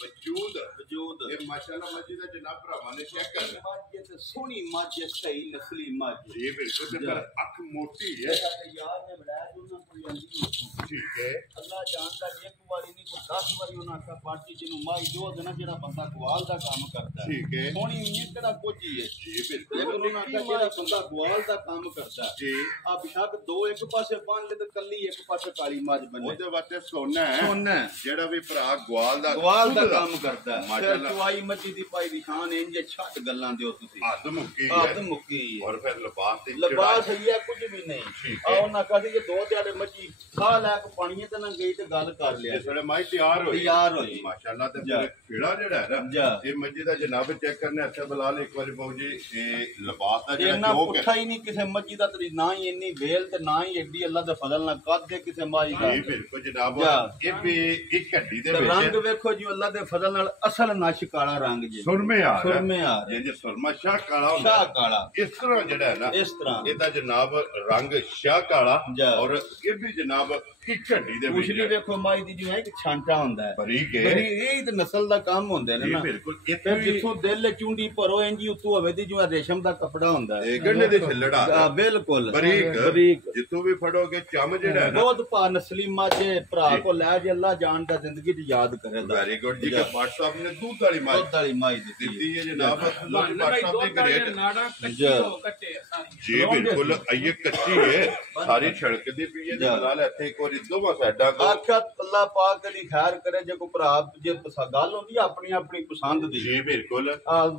वजूद वजूद ये माशाल्लाह मस्जिद जनाब भरावां ने चेक करना मज ते सोहनी मज सही नस्ली मज ये बिल्कुल ते जा। फिर अख मोटी है यार ने बनाया दोनों को यांदी ठीक है अल्लाह जानदा एक वारी नहीं को 10 वारी ਉਹਨਾਂ ਆਖਿਆ ਪਾਰਟੀ ਜਿਹਨੂੰ ਮਾਈ ਜੋ ਦੇਣਾ ਜਿਹੜਾ ਬੰਦਾ ਗਵਾਲ ਦਾ ਕੰਮ ਕਰਦਾ ਹੈ ठीक है ਸੋਹਣੀ ਨਹੀਂ ਕਿਹੜਾ ਕੁਝ ਹੀ ਹੈ जी बिल्कुल ਲੇਕਿਨ ਉਹਨਾਂ ਆਖਿਆ ਜਿਹੜਾ ਬੰਦਾ ਗਵਾਲ ਦਾ ਕੰਮ ਕਰਦਾ जी ਆ ਬਿਸ਼ੱਕ ਦੋ ਇੱਕ ਪਾਸੇ ਬੰਨ ਲੈ ਤੇ ਕੱਲੀ ਇੱਕ ਪਾਸੇ ਕਾਲੀ ਮੱਝ ਬਣੇ ਉਹਦੇ ਵਾਸਤੇ ਸੋਨਾ ਹੈ ਸੋਨਾ ਜਿਹੜਾ ਵੀ ਭਰਾ ਗਵਾਲ ਦਾ ਗਵਾਲ ਦਾ ਦੁੱਧ ਕੰਮ ਕਰਦਾ ਹੈ ਮਾਸ਼ਾਅੱਲਾ। ਚਵਾਈ ਮੱਝੀ ਦੀ ਪਾਈ ਦੀ ਸ਼ਾਨ ਇੰਜ ਛੱਡ ਗੱਲਾਂ ਦਿਓ ਤੁਸੀਂ ਹੱਦ ਮੁੱਕੀ ਹੱਦ ਹੈ ਮੁੱਕੀ ਹੈ और फिर लिबास ਦੀ ਲਬਾਸ ਚੜਾਈ ਹੈ ਕੁਝ ਵੀ ਨਹੀਂ ਠੀਕ ਆ ਹੈ। ਉਹਨਾਂ ਕਹਦੀ ਜੇ ਦੋ ਦਿਹਾੜੇ ਮੱਝੀ ਸਾਹ ਲੈ ਕੇ ਪਾਣੀਏ ਤੇ ਨਾ ਗਈ ਤੇ ਗੱਲ ਕਰ ਲਿਆ ਜਿਸ ਵੇਲੇ ਮਾਈ ਤਿਆਰ ਹੋਈ ਤਿਆਰ ਹੋਈ ਮਾਸ਼ਾਅੱਲਾ ਤੇ ਜਾ। ਫਿਰ ਖੇੜਾ ਜਿਹੜਾ ਹੈ ਜਾ। ਨਾ ਇਹ ਮੱਝੀ ਦਾ ਜਨਾਬ ਚੈੱਕ ਕਰਨੇ ਅੱਛਾ ਬਲਾਲ ਇੱਕ ਵਾਰੀ ਬਾਊ ਜੀ ਇਹ ਲਿਬਾਸ ਦਾ ਜਿਹੜਾ ਇੰਨਾ ਚੌਕ ਹੈ ਪੁੱਠਾ ਹੀ ਨਹੀਂ ਕਿਸੇ ਮੱਝੀ ਦਾ ਤੇਰੀ ਨਾ ਹੀ ਇੰਨੀ ਵੇਲ ਤੇ ਨਾ ਹੀ ਏਡੀ ਅੱਲਾ ਦੇ ਫਜ਼ਲ ਨਾਲ ਕੱਦ ਦੇ ਕਿਸੇ ਮਾਈ ਦਾ ਇਹ ਬਿਲਕੁਲ ਜਨਾਬ ਜਾ। ਇਹ ਵੀ ਇੱਕ ਹੱਡੀ ਦੇ ਤੇ ਰੰਗ ਵਿੱਚ ਵੇਖੋ ਜੀ ਅੱਲਾ ਦੇ ਫਜ਼ਲ ਨਾਲ ਅਸਲ ਨਸ਼ ਕਾਲਾ ਰੰਗ ਜੀ ਸੁਰਮੇ ਆ ਰਿਹਾ ਸੁਰਮੇ ਆ ਰਹੇ ਜੇ ਸੁਰਮਾ ਸ਼ਾਹ ਕਾਲਾ ਹੁੰਦਾ ਸ਼ਾਹ ਕਾਲਾ ਇਸ ਤਰ੍ਹਾਂ ਜਿਹੜਾ ਹੈ ਨਾ ਇਸ ਤਰ੍ਹਾਂ ਇਹਦਾ ਜਨਾਬ ਰੰਗ ਸ਼ਾਹ ਕਾਲਾ ਜਾ। ਔਰ ਇਹ ਵੀ ਜਨਾਬ ਇੱਕ ਹੱਡੀ ਦੇ ਪੁਛਲੀ ਵਿੱਚ ਵੇਖੋ ਮਾਈ ਦੀ ਜਿਵੇਂ ਇੱਕ ਛਾਂਟਾ ਹੁੰਦਾ ਹੈ ਬਰੀਕ ਹੈ ਬੜੀ ਇਹ ਤੇ ਨਸਲ ਦਾ ਕੰਮ ਹੁੰਦਾ ਨੇ ਇਹ ਨਾ ਬਿਲਕੁਲ ਫਿਰ ਇੱਥੇ ਵੀ ਜਿੱਥੋਂ ਦਿਲ ਚੁੰਡੀ ਭਰੋ ਇੰਜੀ ਉਤੋਂ ਹੋਵੇ ਦੀ ਜਿਵੇਂ ਰੇਸ਼ਮ ਦਾ ਕੱਪੜਾ ਹੁੰਦਾ ਹੈ ਇਹ ਗੰਢੇ ਦੇ ਛਿੱਲੜ ਆ ਆ, ਬਿਲਕੁਲ ਬਰੀਕ ਬਰੀਕ ਜਿੱਥੋਂ ਵੀ ਫੜੋਗੇ ਚਮ ਜਿਹੜਾ ਹੈ ਨਾ ਬਹੁਤ ਭਾ ਨਸਲੀ ਮਾਝੇ ਭਰਾ ਕੋ ਲੈ ਜੇ ਅੱਲਾ ਜਾਣ ਦਾ ਜ਼ਿੰਦਗੀ ਚ ਯਾਦ ਕਰੇਗਾ। ਵੈਰੀ ਗੁੱਡ ਜੀ। ਕਿ WhatsApp ਨੇ ਦੁੱਧ ਵਾਲੀ ਮਾਈ ਦਿੱਤੀ ਹੈ ਜਨਾਬ। WhatsApp ਦੇ ਗ੍ਰੇਡ ਨਾੜਾ ਕੱਚੀ ਹੋ ਕੱਟੇ ਸਾਰੀ ਜੀ ਬਿਲਕੁਲ ਇਹ ਕੱਚੀ ਹੈ ਸਾਰੀ ਛੜਕਦੀ ਪਈ ਹੈ। ਨਾਲ ਇੱਥੇ ਇੱਕ ਵਾਰੀ ਦੋਵਾਂ ਸਾਈਡਾਂ ਤੋਂ ਆਖਿਆ ਅੱਲਾ ਪਾਕ ਦੀ ਖੈਰ ਕਰੇ। ਜੇ ਕੋਈ ਭਰਾ ਜੇ ਗੱਲ ਹੁੰਦੀ ਆਪਣੀ ਆਪਣੀ ਪਸੰਦ ਦੀ ਜੀ ਬਿਲਕੁਲ।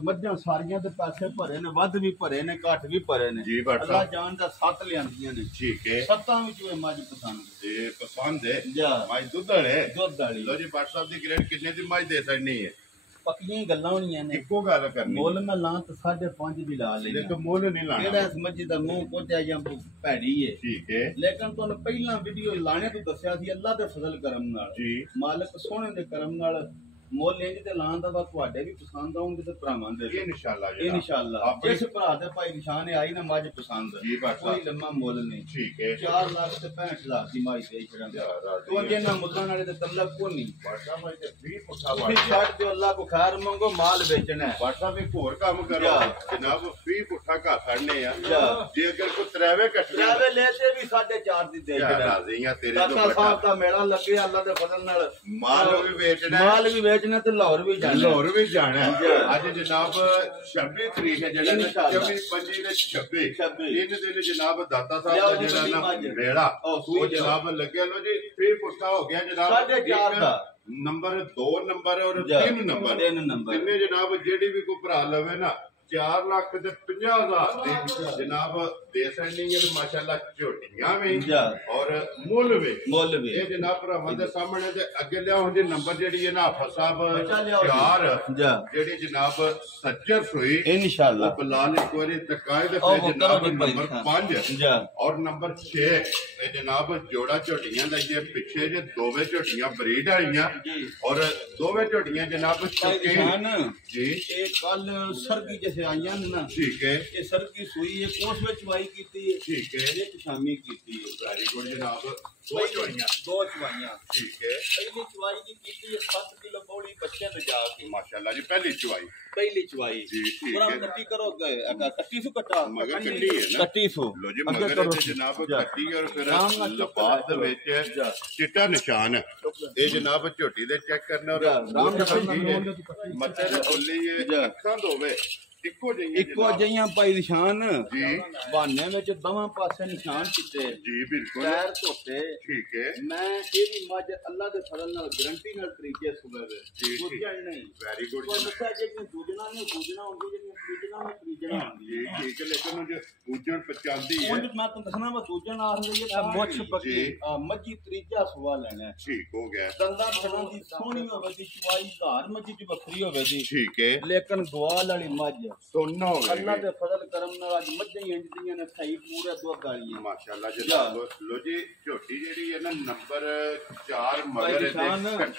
ਮੱਝਾਂ ਸਾਰੀਆਂ ਦੇ ਪੈਸੇ ਭਰੇ ਨੇ, ਵੱਧ ਵੀ ਭਰੇ ਨੇ, ਘੱਟ ਵੀ ਭਰੇ ਨੇ ਜੀ। ਅੱਲਾ ਜਾਣ ਦਾ 7 ਲਿਆਂਦੀਆਂ ਨੇ। ਠੀਕ ਹੈ। 7 ਵਿੱਚੋਂ ਇਹ ਮੱਝ ਪਸੰਦ ਜੀ ਪਸੰਦ ਹੈ ਜਾ ਮਾਈ ਦੁੱਧ ਵਾਲੇ ਦੁੱਧ ਵਾਲੀ। ਲੋ ਜੀ WhatsApp ਦੀ ਗ੍ਰੇਡ ਕਿੰਨੇ ਦੀ ਮਾਈ ਦੇ ਸਕਣੀ ਹੈ? ਪੱਕੀਆਂ ਹੀ ਗੱਲਾਂ ਹੋਣੀਆਂ ਨੇ। ਇੱਕੋ ਗੱਲ ਕਰਨੀ ਮੁੱਲ ਮੈਂ ਲਾਂ ਤਾਂ 5.5 ਦੀ ਲਾ ਲਈ। ਲੇਕਿਨ ਮੁੱਲ ਨਹੀਂ ਲਾਣਾ। ਜਿਹੜਾ ਇਸ ਮੱਝ ਦਾ ਮੂੰਹ ਕੋਝਾ ਜਾਂ ਭੈੜੀ ਹੈ। ਠੀਕ ਹੈ। ਲੇਕਿਨ ਤੁਹਾਨੂੰ ਪਹਿਲਾਂ ਵੀਡੀਓ ਲਾਣੇ ਤੋਂ ਦੱਸਿਆ ਸੀ ਅੱਲਾ ਦੇ ਫਜ਼ਲ ਕਰਮ ਨਾਲ ਜੀ ਮਾਲਕ ਸੋਹਣੇ ਦੇ ਕਰਮ ਨਾਲ ਮੁੱਲ ਇੰਜ ਤੇ ਲਾਂ ਦਾ ਵਾ ਤੁਹਾਡੇ ਵੀ ਪਸੰਦ ਆਉਂਗੇ ਤੇ ਭਰਾਵਾਂ ਦੇ ਇਹ ਇਨਸ਼ਾਅੱਲਾ ਇਹ ਇਨਸ਼ਾਅੱਲਾ। ਜਿਸ ਭਰਾ ਦੇ ਭਾਈ ਨਿਸ਼ਾਨ ਆਈ ਨਾ ਮੱਝ ਪਸੰਦ ਜੀ ਬਸ ਕੋਈ ਲੰਮਾ ਮੁੱਲ ਨਹੀਂ। ਠੀਕ ਹੈ। 4 ਲੱਖ ਤੇ 65,000 ਦੀ ਮਾਈ ਦੇ ਛੜਾਂਗੇ ਤੋਂ ਜਿਹਨਾਂ ਮੁੱਲਾਂ ਨਾਲੇ ਤੇ ਤਲਬ ਕੋ ਨਹੀਂ। WhatsApp ਤੇ 20 ਪੁੱਠਾ ਤੁਸੀਂ ਛੱਡ ਦਿਓ ਅੱਲਾ ਕੋ ਖੈਰ ਮੰਗੋ ਮਾਲ ਵੇਚਣਾ ਹੈ। WhatsApp ਇੱਕ ਹੋਰ ਕੰਮ ਕਰੋ ਜਨਾਬ 20 ਪੁੱਠਾ ਘਾ ਖੜਨੇ ਆ। ਜਾ। ਜੇ ਅਗਰ ਕੋਈ ਤਰਾਵੇ ਕੱਟਣਾ ਤਰਾਵੇ ਲੈਤੇ ਵੀ 4.5 ਦੀ ਦੇ ਛੜਾਂ। ਰਾਜ਼ੀਆਂ ਤੇਰੇ ਤੋਂ ਦਾਤਾ ਸਾਹਿਬ ਦਾ ਮੇਲਾ ਲੱਗੇ ਅੱਲਾ ਦੇ ਫਜ਼ਲ ਨਾਲ ਮਾਲ ਵੀ ਵੇਚਣਾ ਮਾਲ ਵੀ ਵੇਚਣਾ ਤੇ ਲਾਹੌਰ ਵੀ ਲਾਹੌਰ ਵੀ ਜਾਣਾ। ਅੱਜ ਜਨਾਬ 26 ਤਰੀਕ ਹੈ ਜਿਹੜਾ 24 25 ਤੇ 26 ਇਹ ਦਿਨ ਜਨਾਬ ਦਾਤਾ ਸਾਹਿਬ ਦਾ ਜਿਹੜਾ ਨਾ ਮੇਲਾ ਉਹ ਜਨਾਬ ਲੱਗਿਆ। ਲੋ ਜੀ 20 ਪੁੱਠਾ ਹੋ ਗਿਆ ਜਨਾਬ 4.5 ਦਾ ਨੰਬਰ 2 ਨੰਬਰ ਔਰ 3 ਨੰਬਰ ਤਿੰਨੇ ਜਨਾਬ ਜਿਹੜੀ ਵੀ ਕੋਈ ਭਰਾ ਲਵੇ ਨਾ 4 ਲੱਖ ਤੇ 50,000 ਦੇ ਜਨਾਬ ਦੇ ਸਕਣੀ ਹੈ। ਮਾਸ਼ਾਅੱਲਾ ਝੋਟੀਆਂ ਵੀ ਔਰ ਮੁੱਲ ਵੀ ਇਹ ਜਨਾਬ ਭਰਾਵਾਂ ਦੇ ਸਾਹਮਣੇ ਤੇ ਅੱਗੇ ਲਿਆਉਣ ਦੇ ਨੰਬਰ ਜਿਹੜੀ ਹੈ ਨਾ ਹਾਫਿਜ਼ ਸਾਹਿਬ 4 ਜਿਹੜੀ ਜਨਾਬ ਸੱਜਰ ਸੋਈ ਇਨਸ਼ਾਅੱਲਾ ਬਲਾਲ ਇੱਕ ਵਾਰੀ ਤਕਾਇਦ ਤੇ ਜਨਾਬ ਨੰਬਰ 5 ਔਰ ਨੰਬਰ 6 ਇਹ ਜਨਾਬ ਜੋੜਾ ਝੋਟੀਆਂ ਦਾ ਇਹ ਪਿੱਛੇ ਜੇ ਦੋਵੇਂ ਝੋਟੀਆਂ ਬਰੀਡ ਆਈਆਂ ਔਰ ਦੋਵੇਂ ਝੋਟੀਆਂ ਜਨਾਬ ਜੀ ਇਹ ਕੱਲ ਸਰਗੀ ਜਿਸੇ ਆਈਆਂ ਨੇ ਨਾ। ਠੀਕ ਹੈ। ਇਹ ਸਰਗੀ ਸੂਈ ਹੈ ਕੋਸ ਵਿੱਚ ਚਵਾਈ ਕੀਤੀ ਹੈ। ਠੀਕ ਹੈ। ਇੱਕ ਸ਼ਾਮੀ ਕੀਤੀ ਹੈ। ਵੈਰੀ ਗੁੱਡ ਜਨਾਬ। 2 ਚਵਾਈਆਂ। ਠੀਕ ਹੈ। ਪਹਿਲੀ ਚਵਾਈ ਦੀ ਕੀਤੀ ਹੈ 7 ਕਿਲੋ ਬੌਲੀ ਬੱਚੇ ਤੇ ਜਾ ਕੇ ਮਾਸ਼ਾਅੱਲਾ ਜੀ ਪਹਿਲੀ ਚਵਾਈ ਜੀ ਠੀਕ ਪੂਰਾ ਹੈ। ਕੱਟੀ ਕਰੋ ਕੱਟੀ ਸੂ ਕੱਟਾ ਮਗਰ ਕੱਟੀ ਹੈ ਨਾ ਕੱਟੀ ਸੂ ਲੋ ਜੀ ਮਗਰ ਤੇ ਜਨਾਬ ਕੱਟੀ ਔਰ ਫਿਰ ਲਪਾਤ ਦੇ ਵਿੱਚ ਚਿੱਟਾ ਨਿਸ਼ਾਨ ਇਹ ਜਨਾਬ ਝੋਟੀ ਦੇ ਚੈੱਕ ਕਰਨਾ ਔਰ ਮੱਥੇ ਦੇ ਉੱਲੀ ਇਹ ਅੱਖਾਂ ਦੋਵੇਂ ਇੱਕੋ ਜਿਹੀਆਂ ਪਾਈ ਨਿਸ਼ਾਨ ਜੀ ਬਾਨੇ ਵਿੱਚ ਦੋਵਾਂ ਪਾਸੇ ਨਿਸ਼ਾਨ ਕੀਤੇ ਜੀ ਬਿਲਕੁਲ ਪੈਰ ਧੋਤੇ। ਠੀਕ ਹੈ। ਮੈਂ ਇਹ ਵੀ ਮੱਝ ਅੱਲਾ ਦੇ ਫਜ਼ਲ ਨਾਲ ਗਰੰਟੀ ਨਾਲ ਤਰੀਕੇ ਸੂਬੇ ਦੇ ਜੀ ਨਹੀਂ ਵੈਰੀ ਗੁੱਡ ਉਹ ਦੱਸਿਆ ਜਿਹੜੀਆਂ ਦੂਜਣਾ ਨੇ ਦੂਜਣਾ ਹੁੰਦੀ ਜਿਹੜੀਆਂ ਤੀਜਣਾ ਹੁੰਦੀ ਜੀ ਠੀਕ ਹੈ। ਲੇਕਿਨ ਉਹ ਜੇ ਪੂਜਣ ਪਚਾਉਂਦੀ ਹੈ ਉਹ ਮੈਂ ਤੁਹਾਨੂੰ ਦੱਸਣਾ ਵਾ ਦੂਜਣ ਆ ਰਹੀ ਹੈ ਮੁੱਛ ਬੱਕੀ ਮੱਝੀ ਤਰੀਜਾ ਸੁਆ ਲੈਣਾ ਠੀਕ ਹੋ ਗਿਆ। ਦੰਦਾਂ ਥਣਾਂ ਦੀ ਸੋਹਣੀ ਹੋਵੇ ਦੀ ਚਵਾਈ ਘਰ ਮੱਝੀ ਚ ਵੱਖਰੀ ਹੋਵੇ ਦੀ ਠੀਕ ਹੈ। ਲੇਕਿਨ ਗਵਾਲ ਵਾਲੀ ਮੱਝ ਸੋਨਾ ਹੋਵੇ ਅੱਲਾ ਦੇ ਫਜ਼ਲ ਕਰਮ ਨਾਲ ਅੱਜ ਮੱਝਾਂ ਹੀ ਇੰਜਦੀਆਂ ਨੇ ਸਹੀ ਪੂਰੇ ਦੁੱਧ ਵਾਲੀਆਂ ਮਾਸ਼ਾਅੱਲਾ ਜਨਾਬ। ਲੋ ਜੀ ਝੋਟੀ ਜਿਹੜੀ ਹੈ ਨਾ ਨੰਬਰ 4 ਮਗਰ ਦੇ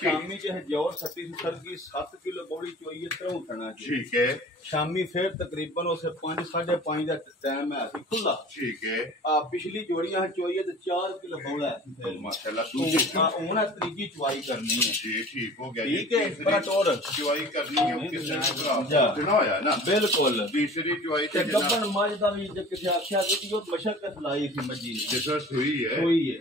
ਸ਼ਾਮੀ ਚ ਹਜੌਰ 36 ਸਰਗੀ 7 ਕਿਲੋ ਬੋੜੀ ਚੋਈ ਹੈ ਤਰੋਂ ਥਣਾ ਠੀਕ ਹੈ। ਸ਼ਾਮੀ ਫਿਰ ਤਕਰੀਬਨ ਉਸੇ 5 5:30 ਦਾ ਟਾਈਮ ਹੈ ਸੀ ਖੁੱਲਾ। ਠੀਕ ਹੈ। ਆ ਪਿਛਲੀ ਜੋੜੀਆਂ ਚੋਈ ਹੈ ਤੇ 4 ਕਿਲੋ ਬੋਲਾ ਹੈ ਮਾਸ਼ਾਅੱਲਾ ਦੂਜੀ ਹੁਣ ਤੀਜੀ ਚਵਾਈ ਕਰਨੀ ਹੈ ਜੀ ਠੀਕ ਹੋ ਗਿਆ ਠੀਕ ਹੈ। ਪਰ ਟੋਰ ਚਵਾਈ ਕਰਨੀ ਹੈ ਕਿਸੇ ਭਰਾ ਜਣਾ ਹੋਇਆ ਨਾ ਬਿਲਕੁਲ ਤੀਸਰੀ ਚਵਾਈ ਤੇ ਗੱਬਣ ਮੱਝ ਦਾ ਵੀ ਜੇ ਕਿਸੇ ਆਖਿਆ ਕਿ ਉਹ ਮਸ਼ੱਕਤ ਲਾਈ ਸੀ ਮੱਝੀ ਨੇ ਜਿਸ ਸੂਈ ਹੈ